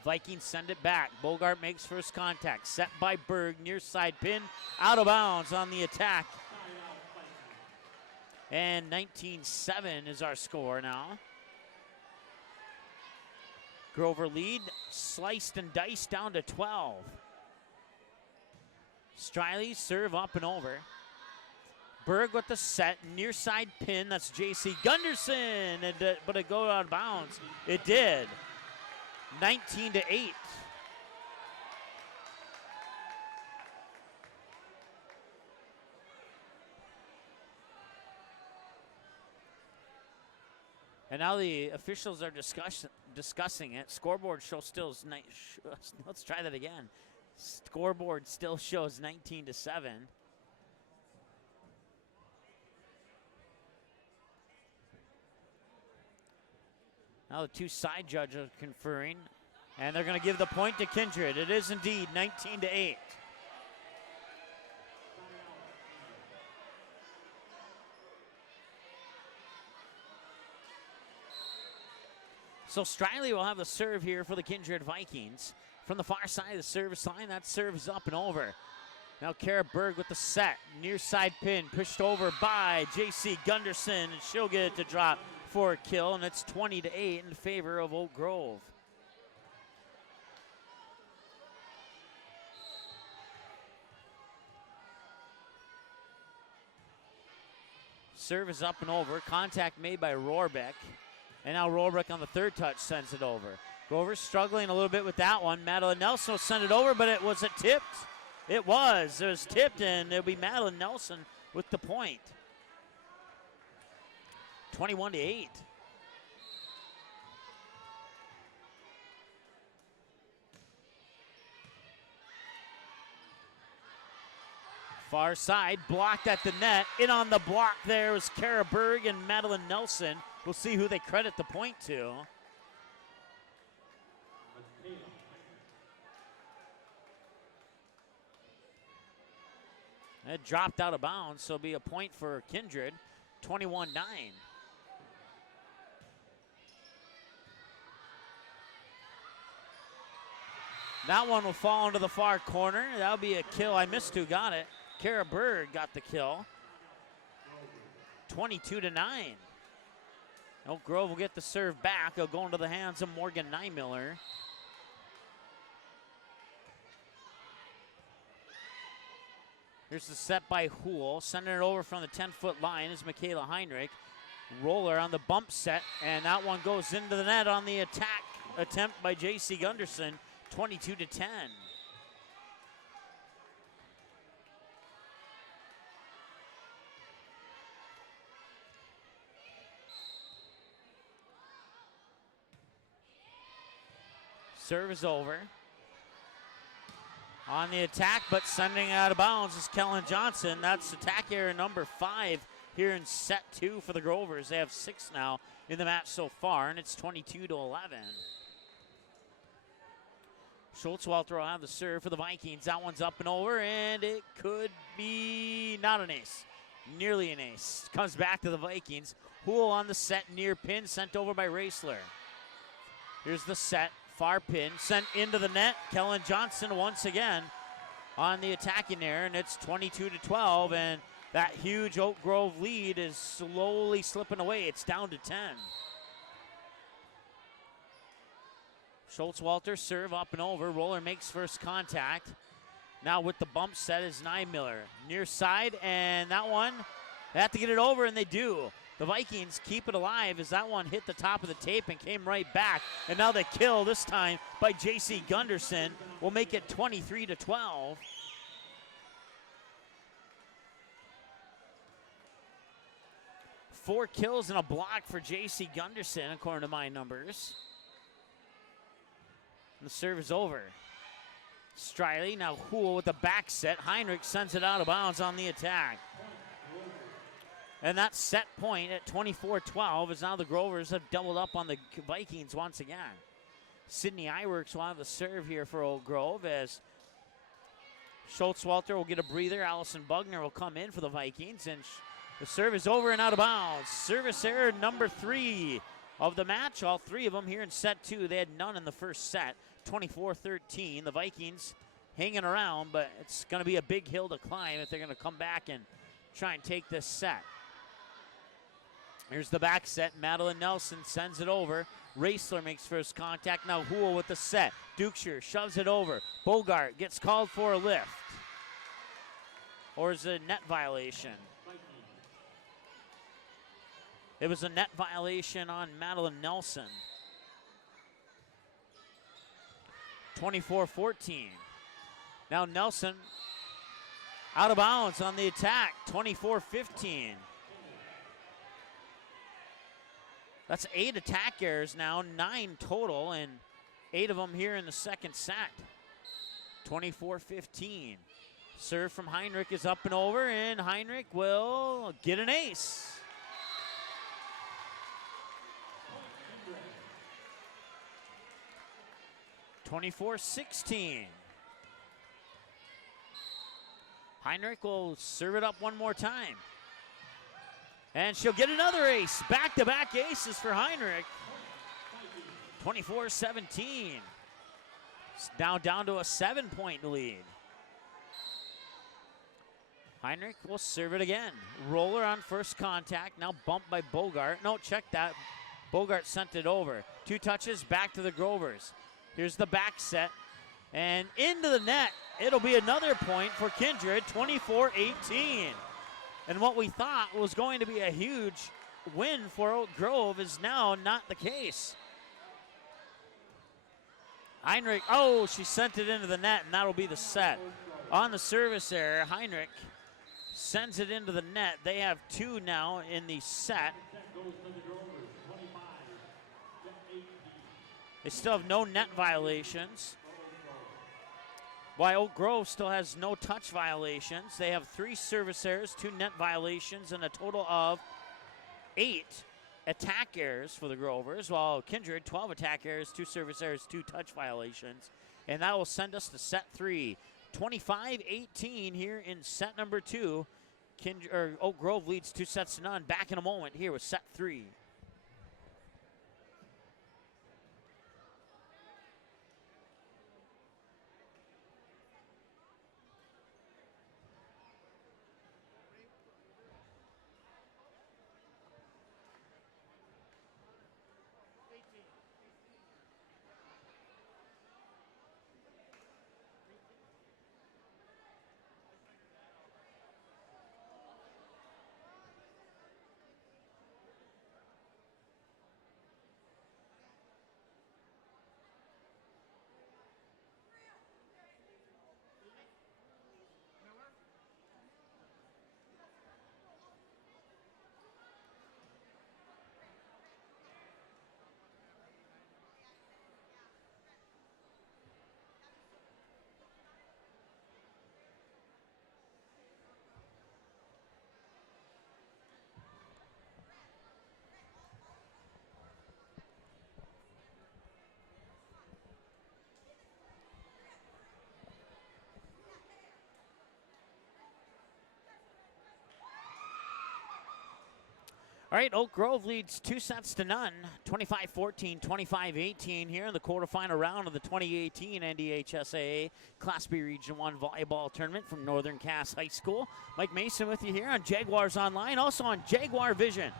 Vikings send it back. Bogart makes first contact. Set by Berg, near side pin, out of bounds on the attack. And 19-7 is our score now. Grover lead, sliced and diced down to 12. Striley serve up and over. Berg with the set, near side pin, that's J.C. Gunderson, but it go out of bounds. It did. 19-8. And now the officials are discussing it. Scoreboard show still is let's try that again. Scoreboard still shows 19-7. Now the two side judges are conferring, and they're going to give the point to Kindred. It is indeed 19-8. So Striley will have the serve here for the Kindred Vikings. From the far side of the service line, that serve is up and over. Now Kara Berg with the set. Near side pin, pushed over by J.C. Gunderson, and she'll get it to drop for a kill, and it's 20-8 in favor of Oak Grove. Serve is up and over. Contact made by Rohrbeck. And now Rohrbeck on the third touch sends it over. Grover's struggling a little bit with that one. Madeline Nelson will send it over, but was it tipped? It was. It was tipped, and it'll be Madeline Nelson with the point. 21-8. Far side, blocked at the net. In on the block there was Kara Berg and Madeline Nelson. We'll see who they credit the point to. It dropped out of bounds, so it'll be a point for Kindred. 21-9. That one will fall into the far corner. That'll be a kill. I missed who got it. Kara Berg got the kill. 22-9. Oak Grove will get the serve back. It'll go into the hands of Morgan Nymiller. Here's the set by Hool. Sending it over from the 10-foot line is Michaela Heinrich. Roller on the bump set, and that one goes into the net on the attack attempt by J.C. Gunderson, 22-10. Serve is over. On the attack, but sending out of bounds is Kellen Johnson. That's attack error number 5 here in set 2 for the Grovers. They have 6 now in the match so far, and it's 22-11. Schultz-Walter will have the serve for the Vikings. That one's up and over, and it could be not an ace. Nearly an ace. Comes back to the Vikings. Hool on the set, near pin, sent over by Raisler. Here's the set. Far pin, sent into the net. Kellen Johnson once again on the attacking there, and it's 22-12, and that huge Oak Grove lead is slowly slipping away. It's down to 10. Schultz-Walter serve up and over. Roller makes first contact. Now with the bump set is Nymiller. Near side, and that one, they have to get it over, and they do. The Vikings keep it alive as that one hit the top of the tape and came right back. And now they kill this time by J.C. Gunderson. Will make it 23-12. Four kills and a block for J.C. Gunderson, according to my numbers. And the serve is over. Striley, now Hool with the back set. Heinrich sends it out of bounds on the attack. And that set point at 24-12 is now the Grovers have doubled up on the Vikings once again. Sydney Iwerks will have the serve here for Oak Grove as Schultz-Walter will get a breather. Allison Bugner will come in for the Vikings, and the serve is over and out of bounds. Service error number 3 of the match. All 3 of them here in set 2. They had none in the first set. 24-13. The Vikings hanging around, but it's going to be a big hill to climb if they're going to come back and try and take this set. Here's the back set. Madeline Nelson sends it over. Raisler makes first contact. Now Hool with the set. Dukeshire shoves it over. Bogart gets called for a lift. Or is it a net violation? It was a net violation on Madeline Nelson. 24-14. Now Nelson out of bounds on the attack. 24-15. That's 8 attack errors now, 9 total, and 8 of them here in the second set. 24-15. Serve from Heinrich is up and over, and Heinrich will get an ace. (24-16). Heinrich will serve it up one more time. And she'll get another ace. Back-to-back aces for Heinrich. 24-17. It's now down to a 7-point lead. Heinrich will serve it again. Roller on first contact. Now bumped by Bogart. No, check that. Bogart sent it over. 2 touches, back to the Grovers. Here's the back set. And into the net. It'll be another point for Kindred. 24-18. And what we thought was going to be a huge win for Oak Grove is now not the case. Heinrich, oh, she sent it into the net, and that'll be the set. On the service error, Heinrich sends it into the net. They have 2 now in the set. They still have no net violations. While Oak Grove still has no touch violations. They have 3 service errors, 2 net violations, and a total of 8 attack errors for the Grovers, while Kindred, 12 attack errors, 2 service errors, 2 touch violations. And that will send us to set 3. 25-18 here in set number 2. Oak Grove leads 2-0. Back in a moment here with set 3. All right, Oak Grove leads 2-0, 25-14, 25-18 here in the quarterfinal round of the 2018 NDHSAA Class B Region 1 Volleyball Tournament from Northern Cass High School. Mike Mason with you here on Jaguars Online, also on Jaguar Vision,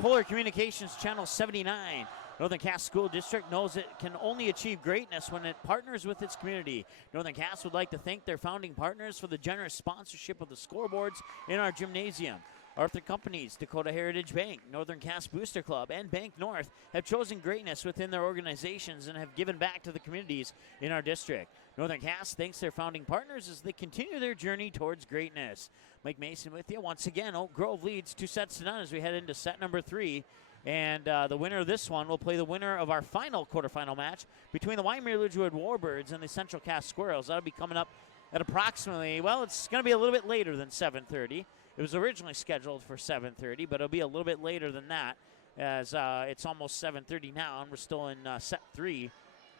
Polar Communications Channel 79. Northern Cass School District knows it can only achieve greatness when it partners with its community. Northern Cass would like to thank their founding partners for the generous sponsorship of the scoreboards in our gymnasium. Arthur Companies, Dakota Heritage Bank, Northern Cass Booster Club, and Bank North have chosen greatness within their organizations and have given back to the communities in our district. Northern Cass thanks their founding partners as they continue their journey towards greatness. Mike Mason with you once again. Oak Grove leads 2-0 as we head into set number 3. And the winner of this one will play the winner of our final quarterfinal match between the Wyoming Ridgewood Warbirds and the Central Cass Squirrels. That'll be coming up at approximately, well, it's going to be a little bit later than 7:30. It was originally scheduled for 7:30, but it'll be a little bit later than that as it's almost 7:30 now, and we're still in set 3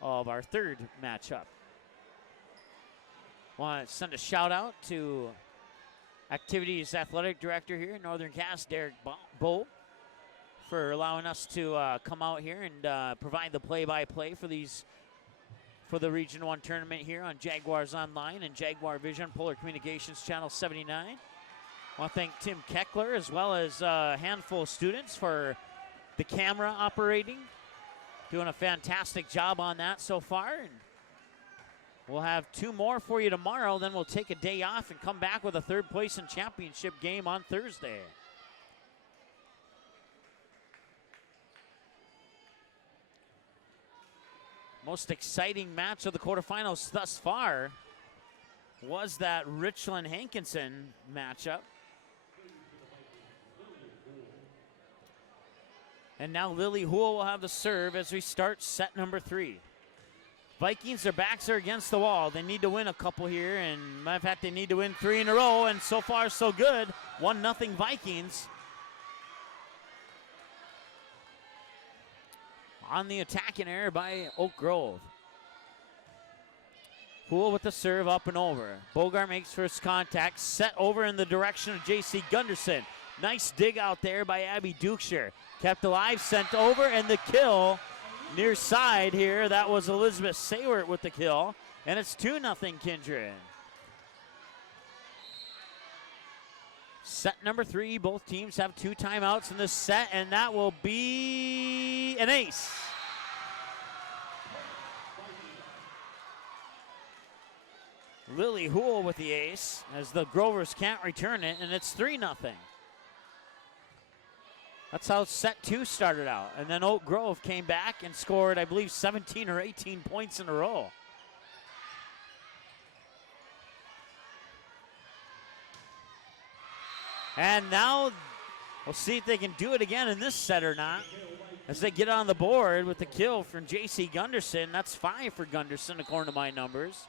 of our third matchup. Want to send a shout out to Activities Athletic Director here in Northern Cass, Derek Bowe, for allowing us to come out here and provide the play-by-play for the Region 1 tournament here on Jaguars Online and Jaguar Vision, Polar Communications Channel 79. I want to thank Tim Keckler as well as a handful of students for the camera operating. Doing a fantastic job on that so far. And we'll have 2 more for you tomorrow. Then we'll take a day off and come back with a third place and championship game on Thursday. Most exciting match of the quarterfinals thus far was that Richland-Hankinson matchup. And now Lily Houle will have the serve as we start set number 3. Vikings, their backs are against the wall. They need to win a couple here, and matter of fact, they need to win 3 in a row, and so far so good. 1-0 Vikings. On the attacking error by Oak Grove. Houle with the serve up and over. Bogart makes first contact, set over in the direction of J.C. Gunderson. Nice dig out there by Abby Dukeshire. Kept alive, sent over, and the kill near side here. That was Elizabeth Saywert with the kill, and it's 2-0 Kindred. Set number 3, both teams have 2 timeouts in this set, and that will be an ace. Lily Houle with the ace as the Grovers can't return it, and it's 3-0. That's how set 2 started out. And then Oak Grove came back and scored, I believe, 17 or 18 points in a row. And now we'll see if they can do it again in this set or not. As they get on the board with the kill from J.C. Gunderson. That's 5 for Gunderson, according to my numbers.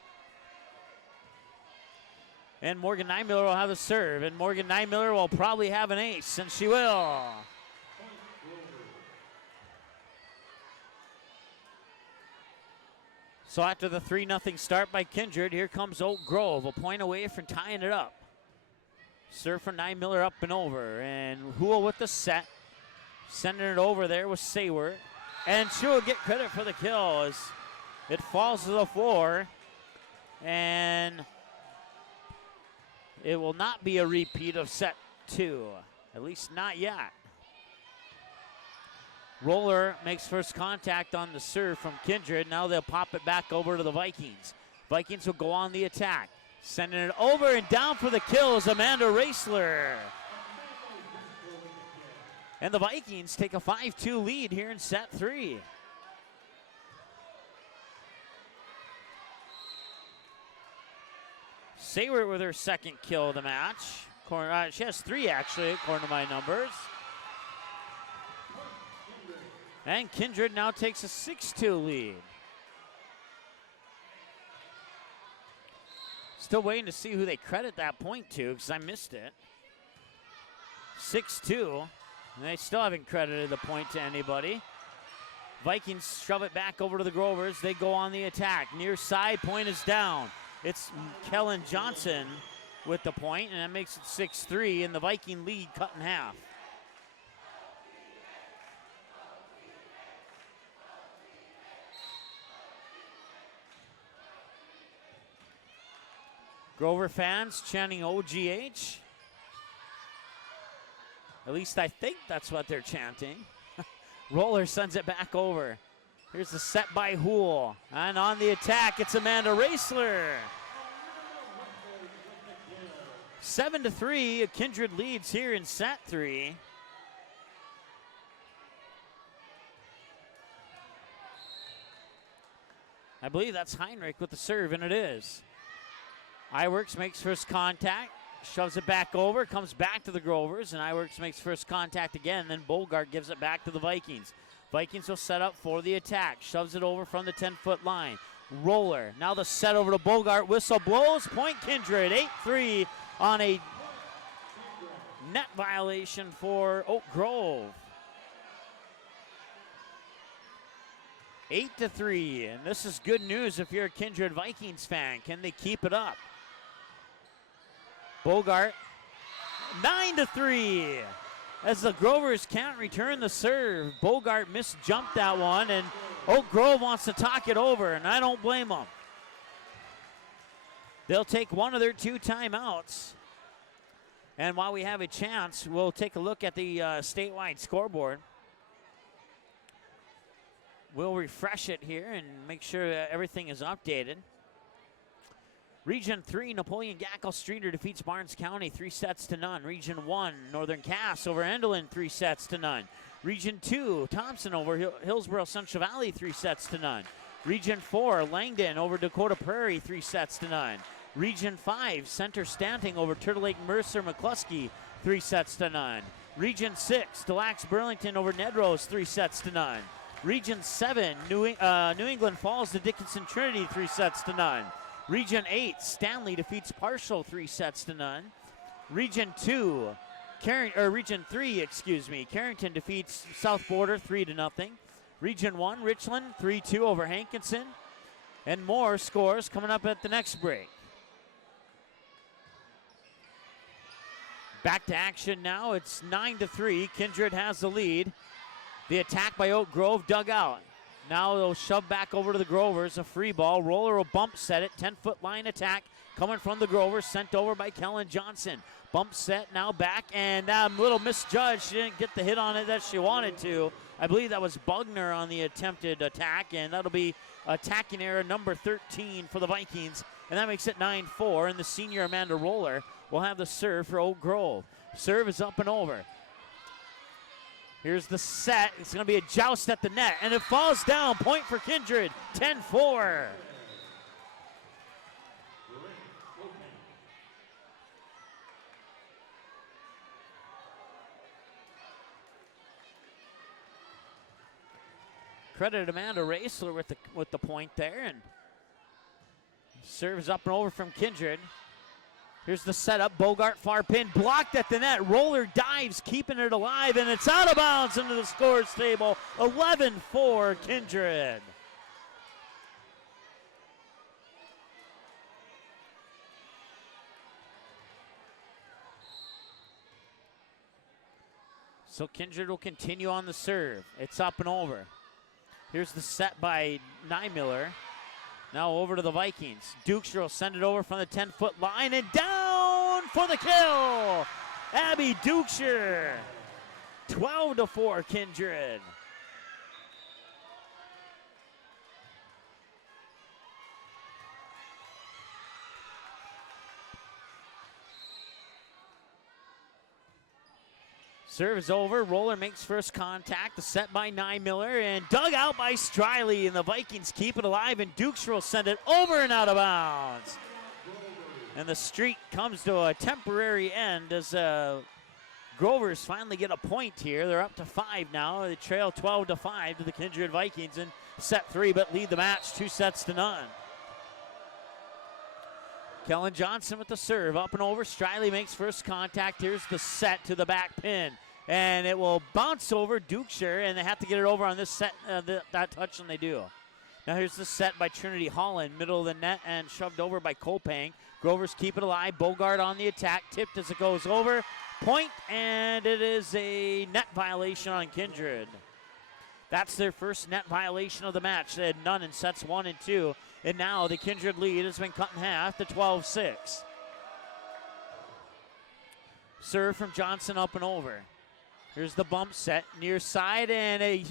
And Morgan Nymiller will have the serve. And Morgan Nymiller will probably have an ace, and she will. So after the 3-0 start by Kindred, here comes Oak Grove, a point away from tying it up. Serve for Nymiller up and over, and Houle with the set. Sending it over there with Saywert. And she will get credit for the kill as it falls to the floor. And it will not be a repeat of set 2, at least not yet. Roller makes first contact on the serve from Kindred. Now they'll pop it back over to the Vikings. Vikings will go on the attack. Sending it over and down for the kill is Amanda Raisler. And the Vikings take a 5-2 lead here in set 3. Saywert with her second kill of the match. She has 3 actually, according to my numbers. And Kindred now takes a 6-2 lead. Still waiting to see who they credit that point to because I missed it. 6-2. And they still haven't credited the point to anybody. Vikings shove it back over to the Grovers. They go on the attack. Near side, point is down. It's Kellen Johnson with the point, and that makes it 6-3, and the Viking lead cut in half. Grover fans chanting OGH. At least I think that's what they're chanting. Roller sends it back over. Here's the set by Houle. And on the attack, it's Amanda Raisler. 7-3, Kindred leads here in set 3. I believe that's Heinrich with the serve, and it is. Iwerks makes first contact, shoves it back over, comes back to the Grovers, and Iwerks makes first contact again, then Bogart gives it back to the Vikings. Vikings will set up for the attack, shoves it over from the 10-foot line. Roller, now the set over to Bogart, whistle blows, point Kindred, 8-3 on a net violation for Oak Grove. 8-3, and this is good news if you're a Kindred Vikings fan. Can they keep it up? Bogart, 9-3. As the Grovers can't return the serve, Bogart misjumped that one, and Oak Grove wants to talk it over, and I don't blame them. They'll take one of their 2 timeouts. And while we have a chance, we'll take a look at the statewide scoreboard. We'll refresh it here and make sure that everything is updated. Region 3, Napoleon Gackle Streeter defeats Barnes County 3-0. Region 1, Northern Cass over Endelin 3-0. Region 2, Thompson over Hillsborough Central Valley 3-0. Region 4, Langdon over Dakota Prairie 3-0. Region 5, Center Stanting over Turtle Lake Mercer McCluskey 3-0. Region 6, Des Lacs Burlington over Nedrose 3-0. Region 7, New England Falls to Dickinson Trinity 3-0. Region 8, Stanley defeats Partial 3-0. Region 3, Carrington defeats South Border 3-0. Region 1, Richland 3-2 over Hankinson. And more scores coming up at the next break. Back to action now. It's 9-3. Kindred has the lead. The attack by Oak Grove dug out. Now they'll shove back over to the Grovers. A free ball. Roller will bump set it. 10-foot line attack coming from the Grovers. Sent over by Kellen Johnson. Bump set now back. And a little misjudged. She didn't get the hit on it that she wanted to. I believe that was Bugner on the attempted attack. And that'll be attacking error number 13 for the Vikings. And that makes it 9-4. And the senior Amanda Roller will have the serve for Oak Grove. Serve is up and over. Here's the set. It's going to be a joust at the net, and it falls down. Point for Kindred, 10-4. Credit Amanda Raisler with the point there, and serves up and over from Kindred. Here's the setup. Bogart far pin blocked at the net. Roller dives, keeping it alive, and it's out of bounds into the scores table. 11-4 Kindred. So Kindred will continue on the serve. It's up and over. Here's the set by Nymiller. Now over to the Vikings. Dukeshire will send it over from the 10-foot line and down for the kill. Abby Dukeshire. 12-4 Kindred. Serve is over. Roller makes first contact. The set by Nymiller and dug out by Striley. And the Vikings keep it alive. And Dukeshire will send it over and out of bounds. And the streak comes to a temporary end as Grovers finally get a point here. They're up to 5 now. They trail 12-5 to the Kindred Vikings in set 3, but lead the match 2-0. Kellen Johnson with the serve. Up and over. Striley makes first contact. Here's the set to the back pin. And it will bounce over Dukeshire, and they have to get it over on this set, that touch, and they do. Now here's the set by Trinity Holland, middle of the net, and shoved over by Kopang. Grovers keep it alive. Bogart on the attack, tipped as it goes over. Point, and it is a net violation on Kindred. That's their first net violation of the match. They had none in sets 1 and 2, and now the Kindred lead has been cut in half to 12-6. Serve from Johnson up and over. Here's the bump set, near side, and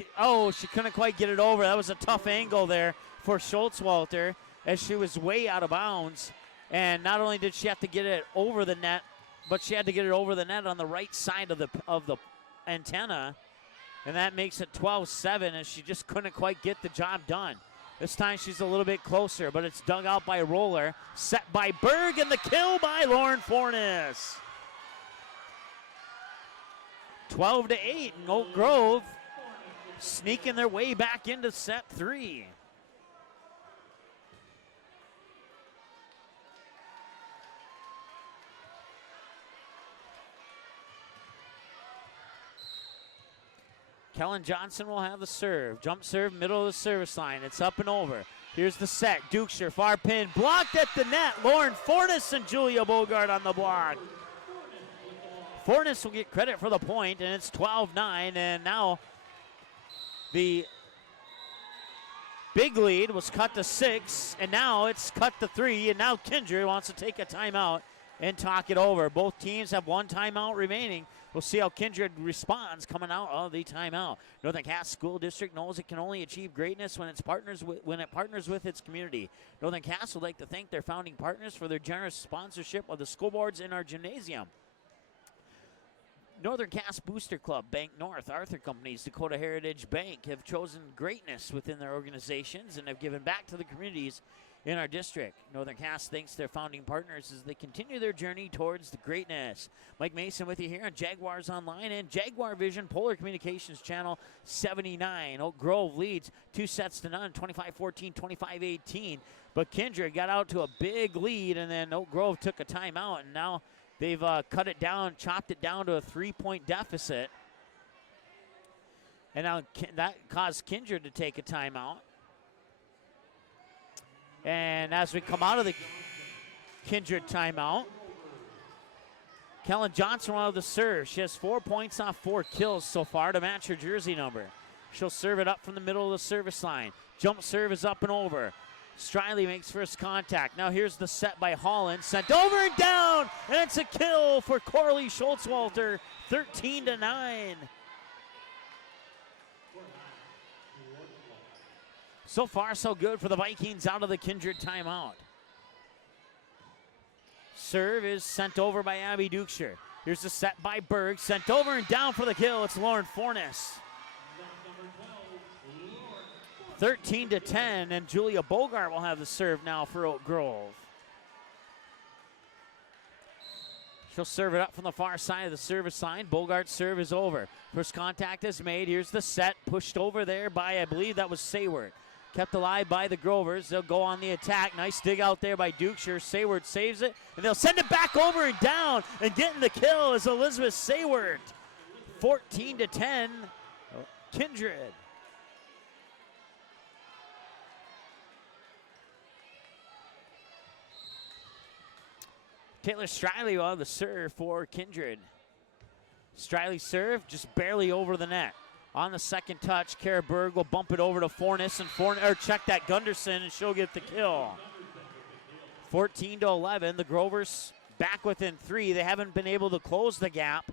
she couldn't quite get it over. That was a tough angle there for Schultzwalter as she was way out of bounds. And not only did she have to get it over the net, but she had to get it over the net on the right side of the antenna. And that makes it 12-7 as she just couldn't quite get the job done. This time she's a little bit closer, but it's dug out by Roller. Set by Berg, and the kill by Lauren Fornes. 12-8, and Oak Grove sneaking their way back into set 3. Kellen Johnson will have the serve. Jump serve, middle of the service line. It's up and over. Here's the set. Dukeshire, far pin, blocked at the net. Lauren Fornes and Julia Bogart on the block. Fornes will get credit for the point, and it's 12-9, and now the big lead was cut to 6, and now it's cut to 3, and now Kindred wants to take a timeout and talk it over. Both teams have one timeout remaining. We'll see how Kindred responds coming out of the timeout. Northern Cass School District knows it can only achieve greatness when it partners with its community. Northern Cass would like to thank their founding partners for their generous sponsorship of the school boards in our gymnasium. Northern Cass Booster Club, Bank North, Arthur Companies, Dakota Heritage Bank have chosen greatness within their organizations and have given back to the communities in our district. Northern Cass thanks their founding partners as they continue their journey towards the greatness. Mike Mason with you here on Jaguars Online and Jaguar Vision, Polar Communications Channel 79. Oak Grove leads 2-0, 25-14, 25-18. But Kindred got out to a big lead, and then Oak Grove took a timeout, and now they've cut it down, chopped it down to a 3-point deficit. And now that caused Kindred to take a timeout. And as we come out of the Kindred timeout, Kellen Johnson will have the serve. She has 4 points off 4 kills so far to match her jersey number. She'll serve it up from the middle of the service line. Jump serve is up and over. Striley makes first contact. Now here's the set by Holland. Sent over and down, and it's a kill for Coralie Schultzwalter, 13-9. So far, so good for the Vikings out of the Kindred timeout. Serve is sent over by Abby Dukeshire. Here's the set by Berg. Sent over and down for the kill. It's Lauren Fornes. 13-10, and Julia Bogart will have the serve now for Oak Grove. She'll serve it up from the far side of the service line. Bogart's serve is over. First contact is made. Here's the set, pushed over there by, I believe that was Sayward. Kept alive by the Grovers. They'll go on the attack. Nice dig out there by Dukeshire. Sayward saves it, and they'll send it back over and down, and getting the kill is Elizabeth Sayward. 14-10, Kindred. Taylor Striley will have the serve for Kindred. Striley serve just barely over the net. On the second touch, Kara Berg will bump it over to Fornes, and check that Gunderson, and she'll get the kill. 14-11, the Grovers back within 3. They haven't been able to close the gap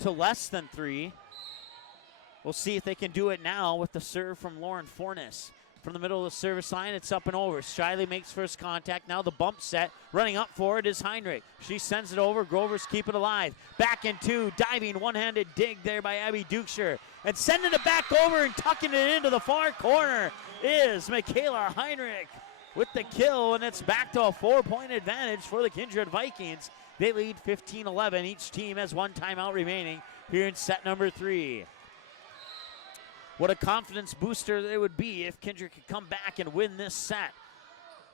to less than 3. We'll see if they can do it now with the serve from Lauren Fornes. From the middle of the service line, it's up and over. Striley makes first contact. Now the bump set. Running up for it is Heinrich. She sends it over. Grovers keep it alive. Back in 2. Diving one-handed dig there by Abby Dukeshire. And sending it back over and tucking it into the far corner is Michaela Heinrich with the kill. And it's back to a 4-point advantage for the Kindred Vikings. They lead 15-11. Each team has one timeout remaining here in set number 3. What a confidence booster it would be if Kindred could come back and win this set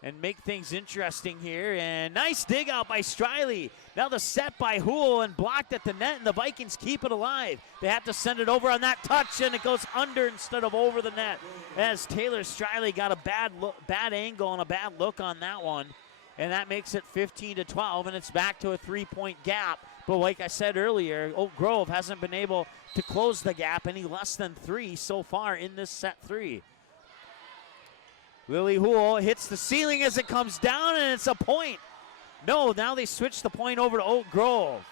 and make things interesting here. And nice dig out by Striley. Now the set by Houle and blocked at the net, and the Vikings keep it alive. They have to send it over on that touch, and it goes under instead of over the net as Taylor Striley got a bad angle and a bad look on that one. And that makes it 15-12, and it's back to a 3-point gap. But like I said earlier, Oak Grove hasn't been able to close the gap any less than 3 so far in this set 3. Lily Houle hits the ceiling as it comes down, and it's a point. No, now they switch the point over to Oak Grove.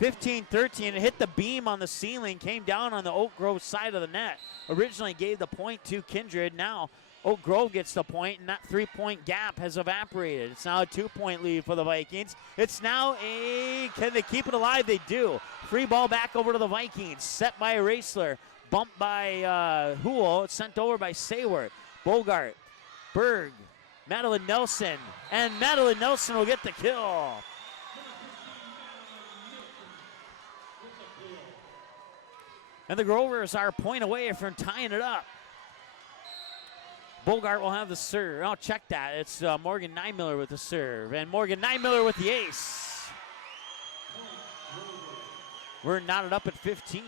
15-13. It hit the beam on the ceiling, came down on the Oak Grove side of the net. Originally gave the point to Kindred. Now Oak Grove gets the point, and that 3-point gap has evaporated. It's now a 2-point lead for the Vikings. It's now can they keep it alive? They do. Free ball back over to the Vikings. Set by Raisler. Bumped by Houle. It's sent over by Sayward. Bogart. Berg. Madeline Nelson. And Madeline Nelson will get the kill. And the Grovers are a point away from tying it up. Bogart will have the serve. I'll check that. It's Morgan Nymiller with the serve. And Morgan Nymiller with the ace. We're knotted up at 15.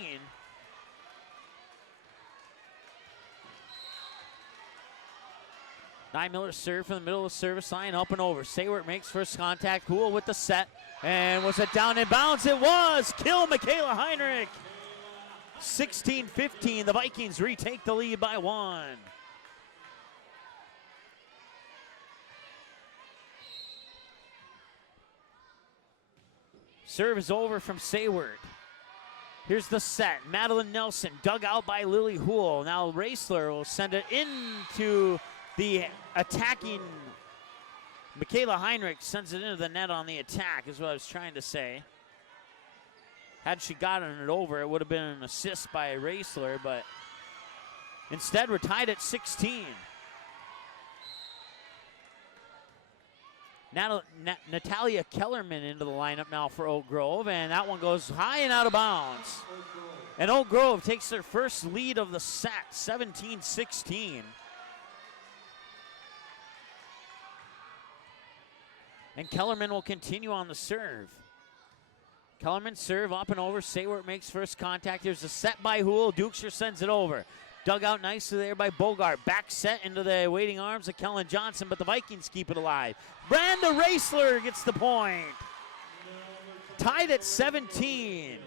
Nymiller serve from the middle of the service line, up and over. Sayward makes first contact. Houle with the set. And was it down in bounds? It was. Kill Michaela Heinrich. 16-15. The Vikings retake the lead by 1. Serve is over from Sayward. Here's the set. Madeline Nelson dug out by Lily Houle. Now Raisler will send it into the attacking. Michaela Heinrich sends it into the net on the attack, is what I was trying to say. Had she gotten it over, it would have been an assist by Raisler, but instead we're tied at 16. Natalia Kellerman into the lineup now for Oak Grove, and that one goes high and out of bounds. And Oak Grove takes their first lead of the set, 17-16. And Kellerman will continue on the serve. Kellerman serve up and over. Sayward makes first contact. There's a set by Houle. Dukeshire sends it over. Dug out nicely there by Bogart. Back set into the waiting arms of Kellen Johnson, but the Vikings keep it alive. Branda Raisler gets the point. Tied at 17.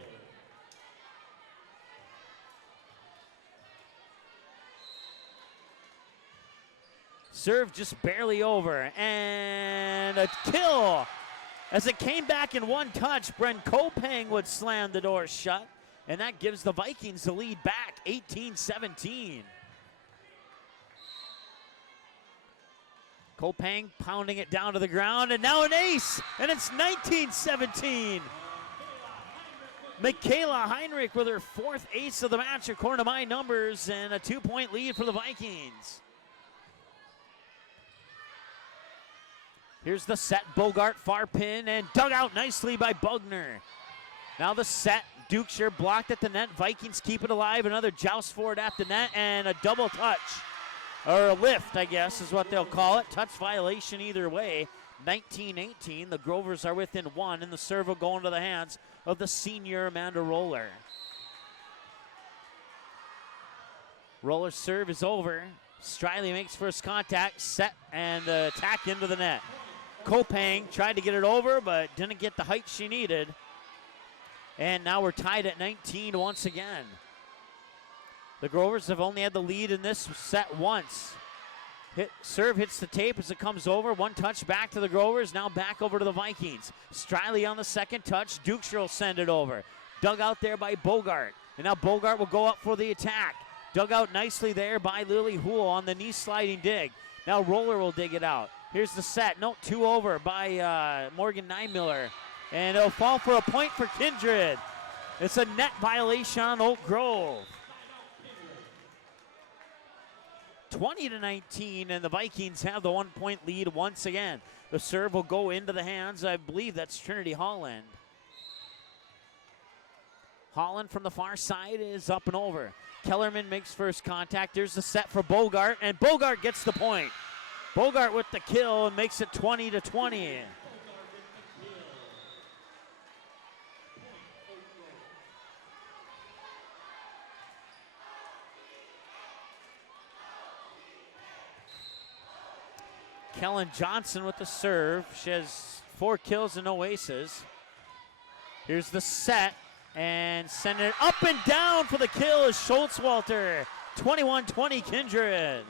Serve just barely over. And a kill. As it came back in one touch, Bren Kopang would slam the door shut. And that gives the Vikings the lead back, 18-17. Kopang pounding it down to the ground, and now an ace, and it's 19-17. Michaela Heinrich with her 4th ace of the match, according to my numbers, and a 2-point lead for the Vikings. Here's the set, Bogart far pin, and dug out nicely by Bugner. Now the set, Dukeshire blocked at the net. Vikings keep it alive. Another joust forward at the net and a double touch. Or a lift, I guess, is what they'll call it. Touch violation either way. 19-18. The Grovers are within 1, and the serve will go into the hands of the senior Amanda Roller. Roller's serve is over. Striley makes first contact, set, and attack into the net. Kopang tried to get it over, but didn't get the height she needed. And now we're tied at 19 once again. The Grovers have only had the lead in this set once. Serve hits the tape as it comes over. One touch back to the Grovers. Now back over to the Vikings. Striley on the second touch. Dukeshire will send it over. Dug out there by Bogart. And now Bogart will go up for the attack. Dug out nicely there by Lily Houle on the knee sliding dig. Now Roller will dig it out. Here's the set. No, 2 over by Morgan Nymiller. And it'll fall for a point for Kindred. It's a net violation on Oak Grove. 20-19, and the Vikings have the 1-point lead once again. The serve will go into the hands, I believe that's Trinity Holland. Holland from the far side is up and over. Kellerman makes first contact. There's the set for Bogart, and Bogart gets the point. Bogart with the kill and makes it 20-20. Kellen Johnson with the serve. She has 4 kills and no aces. Here's the set, and send it up and down for the kill is Schultzwalter. 21-20 Kindred.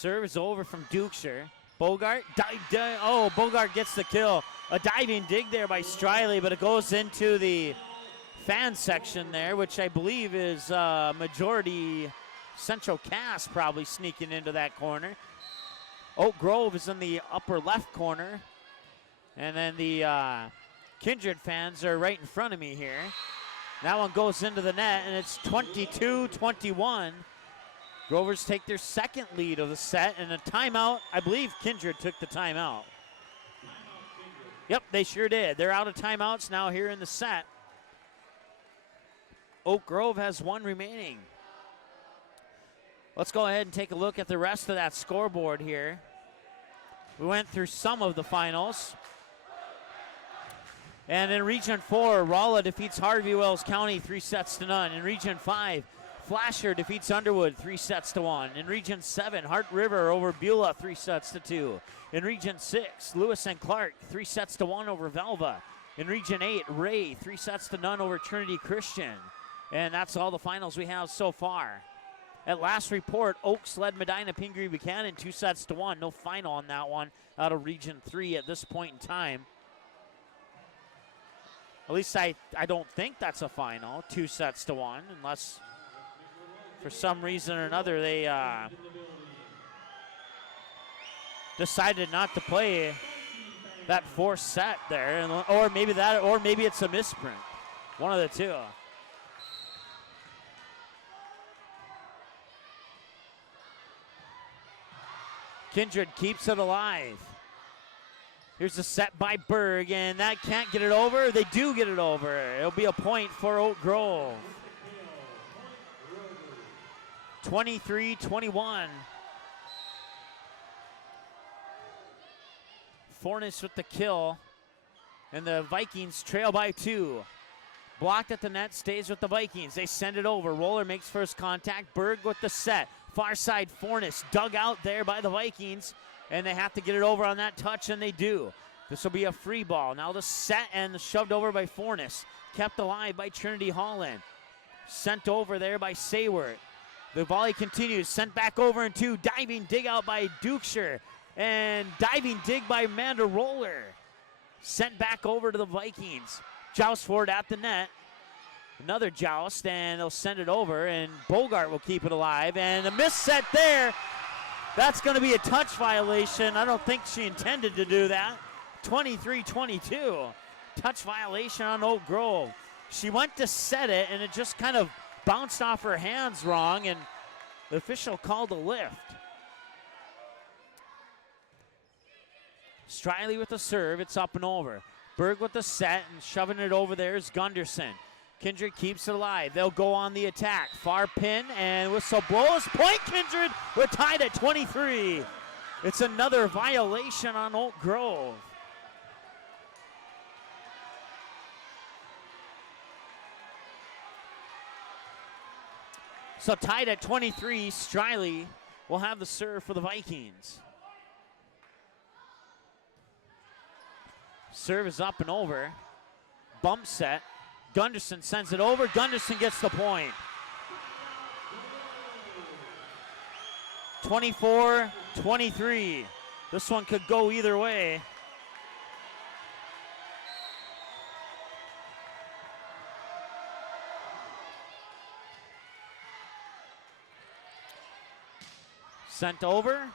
Serve is over from Dukeshire. Bogart, Bogart gets the kill. A diving dig there by Striley, but it goes into the fan section there, which I believe is majority Central Cass probably sneaking into that corner. Oak Grove is in the upper left corner. And then the Kindred fans are right in front of me here. That one goes into the net, and it's 22-21. Grovers take their second lead of the set, and a timeout. I believe Kindred took the timeout. Yep, they sure did. They're out of timeouts now here in the set. Oak Grove has one remaining. Let's go ahead and take a look at the rest of that scoreboard here. We went through some of the finals. And in Region 4, Rolla defeats Harvey Wells County 3-0. In Region 5, Flasher defeats Underwood 3-1. In Region 7, Hart River over Beulah 3-2. In Region 6, Lewis and Clark 3-1 over Velva. In Region 8, Ray 3-0 over Trinity Christian. And that's all the finals we have so far. At last report, Oaks led Medina Pingree Buchanan 2-1. No final on that one out of Region 3 at this point in time. At least I don't think that's a final, 2-1, unless for some reason or another they decided not to play that fourth set there, or maybe it's a misprint, one of the two. Kindred keeps it alive. Here's a set by Berg, and that can't get it over. They do get it over. It'll be a point for Oak Grove. 23-21. Fornes with the kill, and the Vikings trail by 2. Blocked at the net, stays with the Vikings. They send it over. Roller makes first contact. Berg with the set. Far side, Fornes dug out there by the Vikings. And they have to get it over on that touch, and they do. This will be a free ball. Now the set and shoved over by Fornes. Kept alive by Trinity Holland. Sent over there by Sayward. The volley continues. Sent back over in 2. Diving dig out by Dukeshire. And diving dig by Amanda Roller. Sent back over to the Vikings. Joust for it at the net. Another joust, and they'll send it over, and Bogart will keep it alive. And a miss set there. That's going to be a touch violation. I don't think she intended to do that. 23-22. Touch violation on Oak Grove. She went to set it, and it just kind of bounced off her hands wrong, and the official called a lift. Striley with the serve. It's up and over. Berg with the set, and shoving it over there is Gunderson. Kindred keeps it alive. They'll go on the attack. Far pin, and whistle blows. Point Kindred. We're tied at 23. It's another violation on Oak Grove. So tied at 23, Striley will have the serve for the Vikings. Serve is up and over. Bump set. Gunderson sends it over. Gunderson gets the point. 24-23. This one could go either way. Sent over.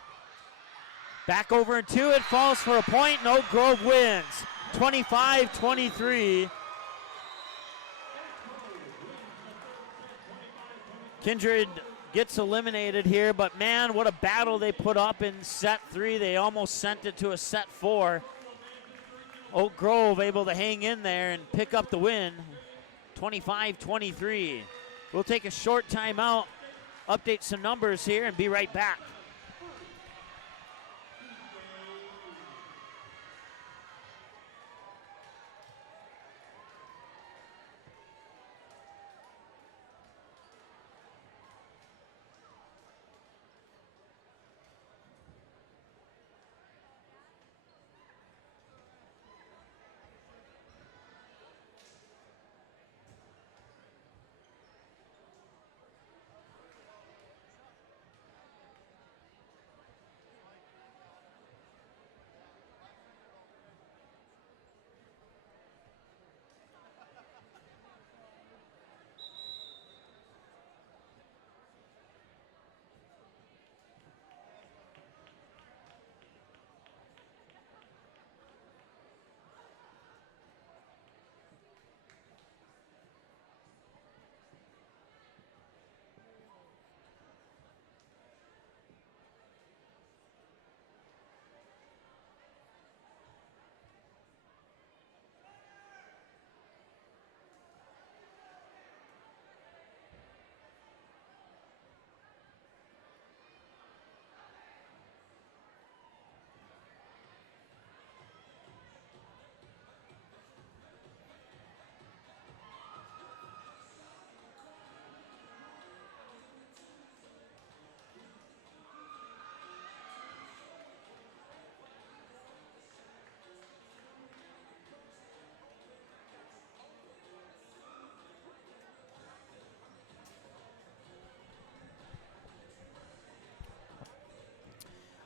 Back over in 2. It falls for a point, and Oak Grove wins. 25-23. Kindred gets eliminated here, but man, what a battle they put up in set 3. They almost sent it to a set 4. Oak Grove able to hang in there and pick up the win, 25-23. We'll take a short timeout, update some numbers here, and be right back.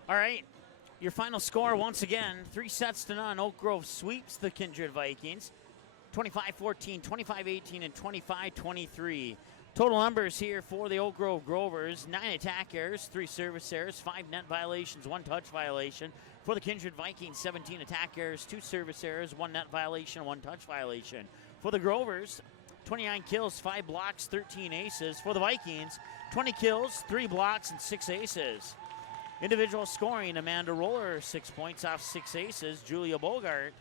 All right, your final score once again, 3-0. Oak Grove sweeps the Kindred Vikings. 25-14, 25-18, and 25-23. Total numbers here for the Oak Grove Grovers: 9 attack errors, 3 service errors, 5 net violations, 1 touch violation. For the Kindred Vikings, 17 attack errors, 2 service errors, 1 net violation, 1 touch violation. For the Grovers, 29 kills, 5 blocks, 13 aces. For the Vikings, 20 kills, 3 blocks, and 6 aces. Individual scoring: Amanda Roller, 6 points off 6 aces. Julia Bogart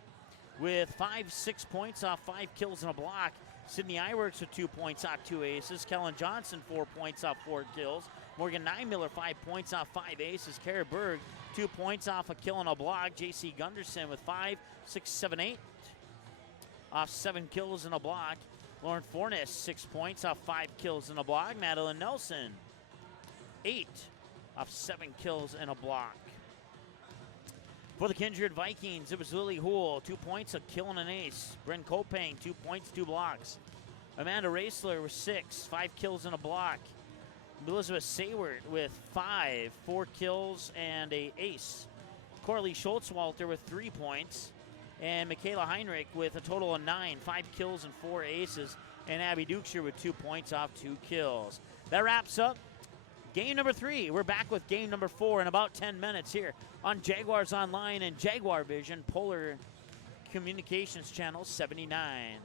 with 6 points off 5 kills and a block. Sydney Iwerks with 2 points off 2 aces. Kellen Johnson, 4 points off 4 kills. Morgan Nymiller, 5 points off 5 aces. Kara Berg, 2 points off a kill and a block. JC Gunderson with 5, 6, 7, 8 off 7 kills and a block. Lauren Fornes, 6 points off 5 kills and a block. Madeline Nelson, 8 off 7 kills and a block. For the Kindred Vikings, it was Lily Houle, 2 points, a kill and an ace. Bryn Kopang, 2 points, 2 blocks. Amanda Raisler with 6, 5 kills and a block. Elizabeth Saywert with 5, 4 kills and a ace. Coralie Schultzwalter with 3 points. And Michaela Heinrich with a total of 9, 5 kills and 4 aces. And Abby Dukeshire with 2 points off 2 kills. That wraps up game number 3. We're back with game number 4 in about 10 minutes here on Jaguars Online and Jaguar Vision, Polar Communications Channel 79.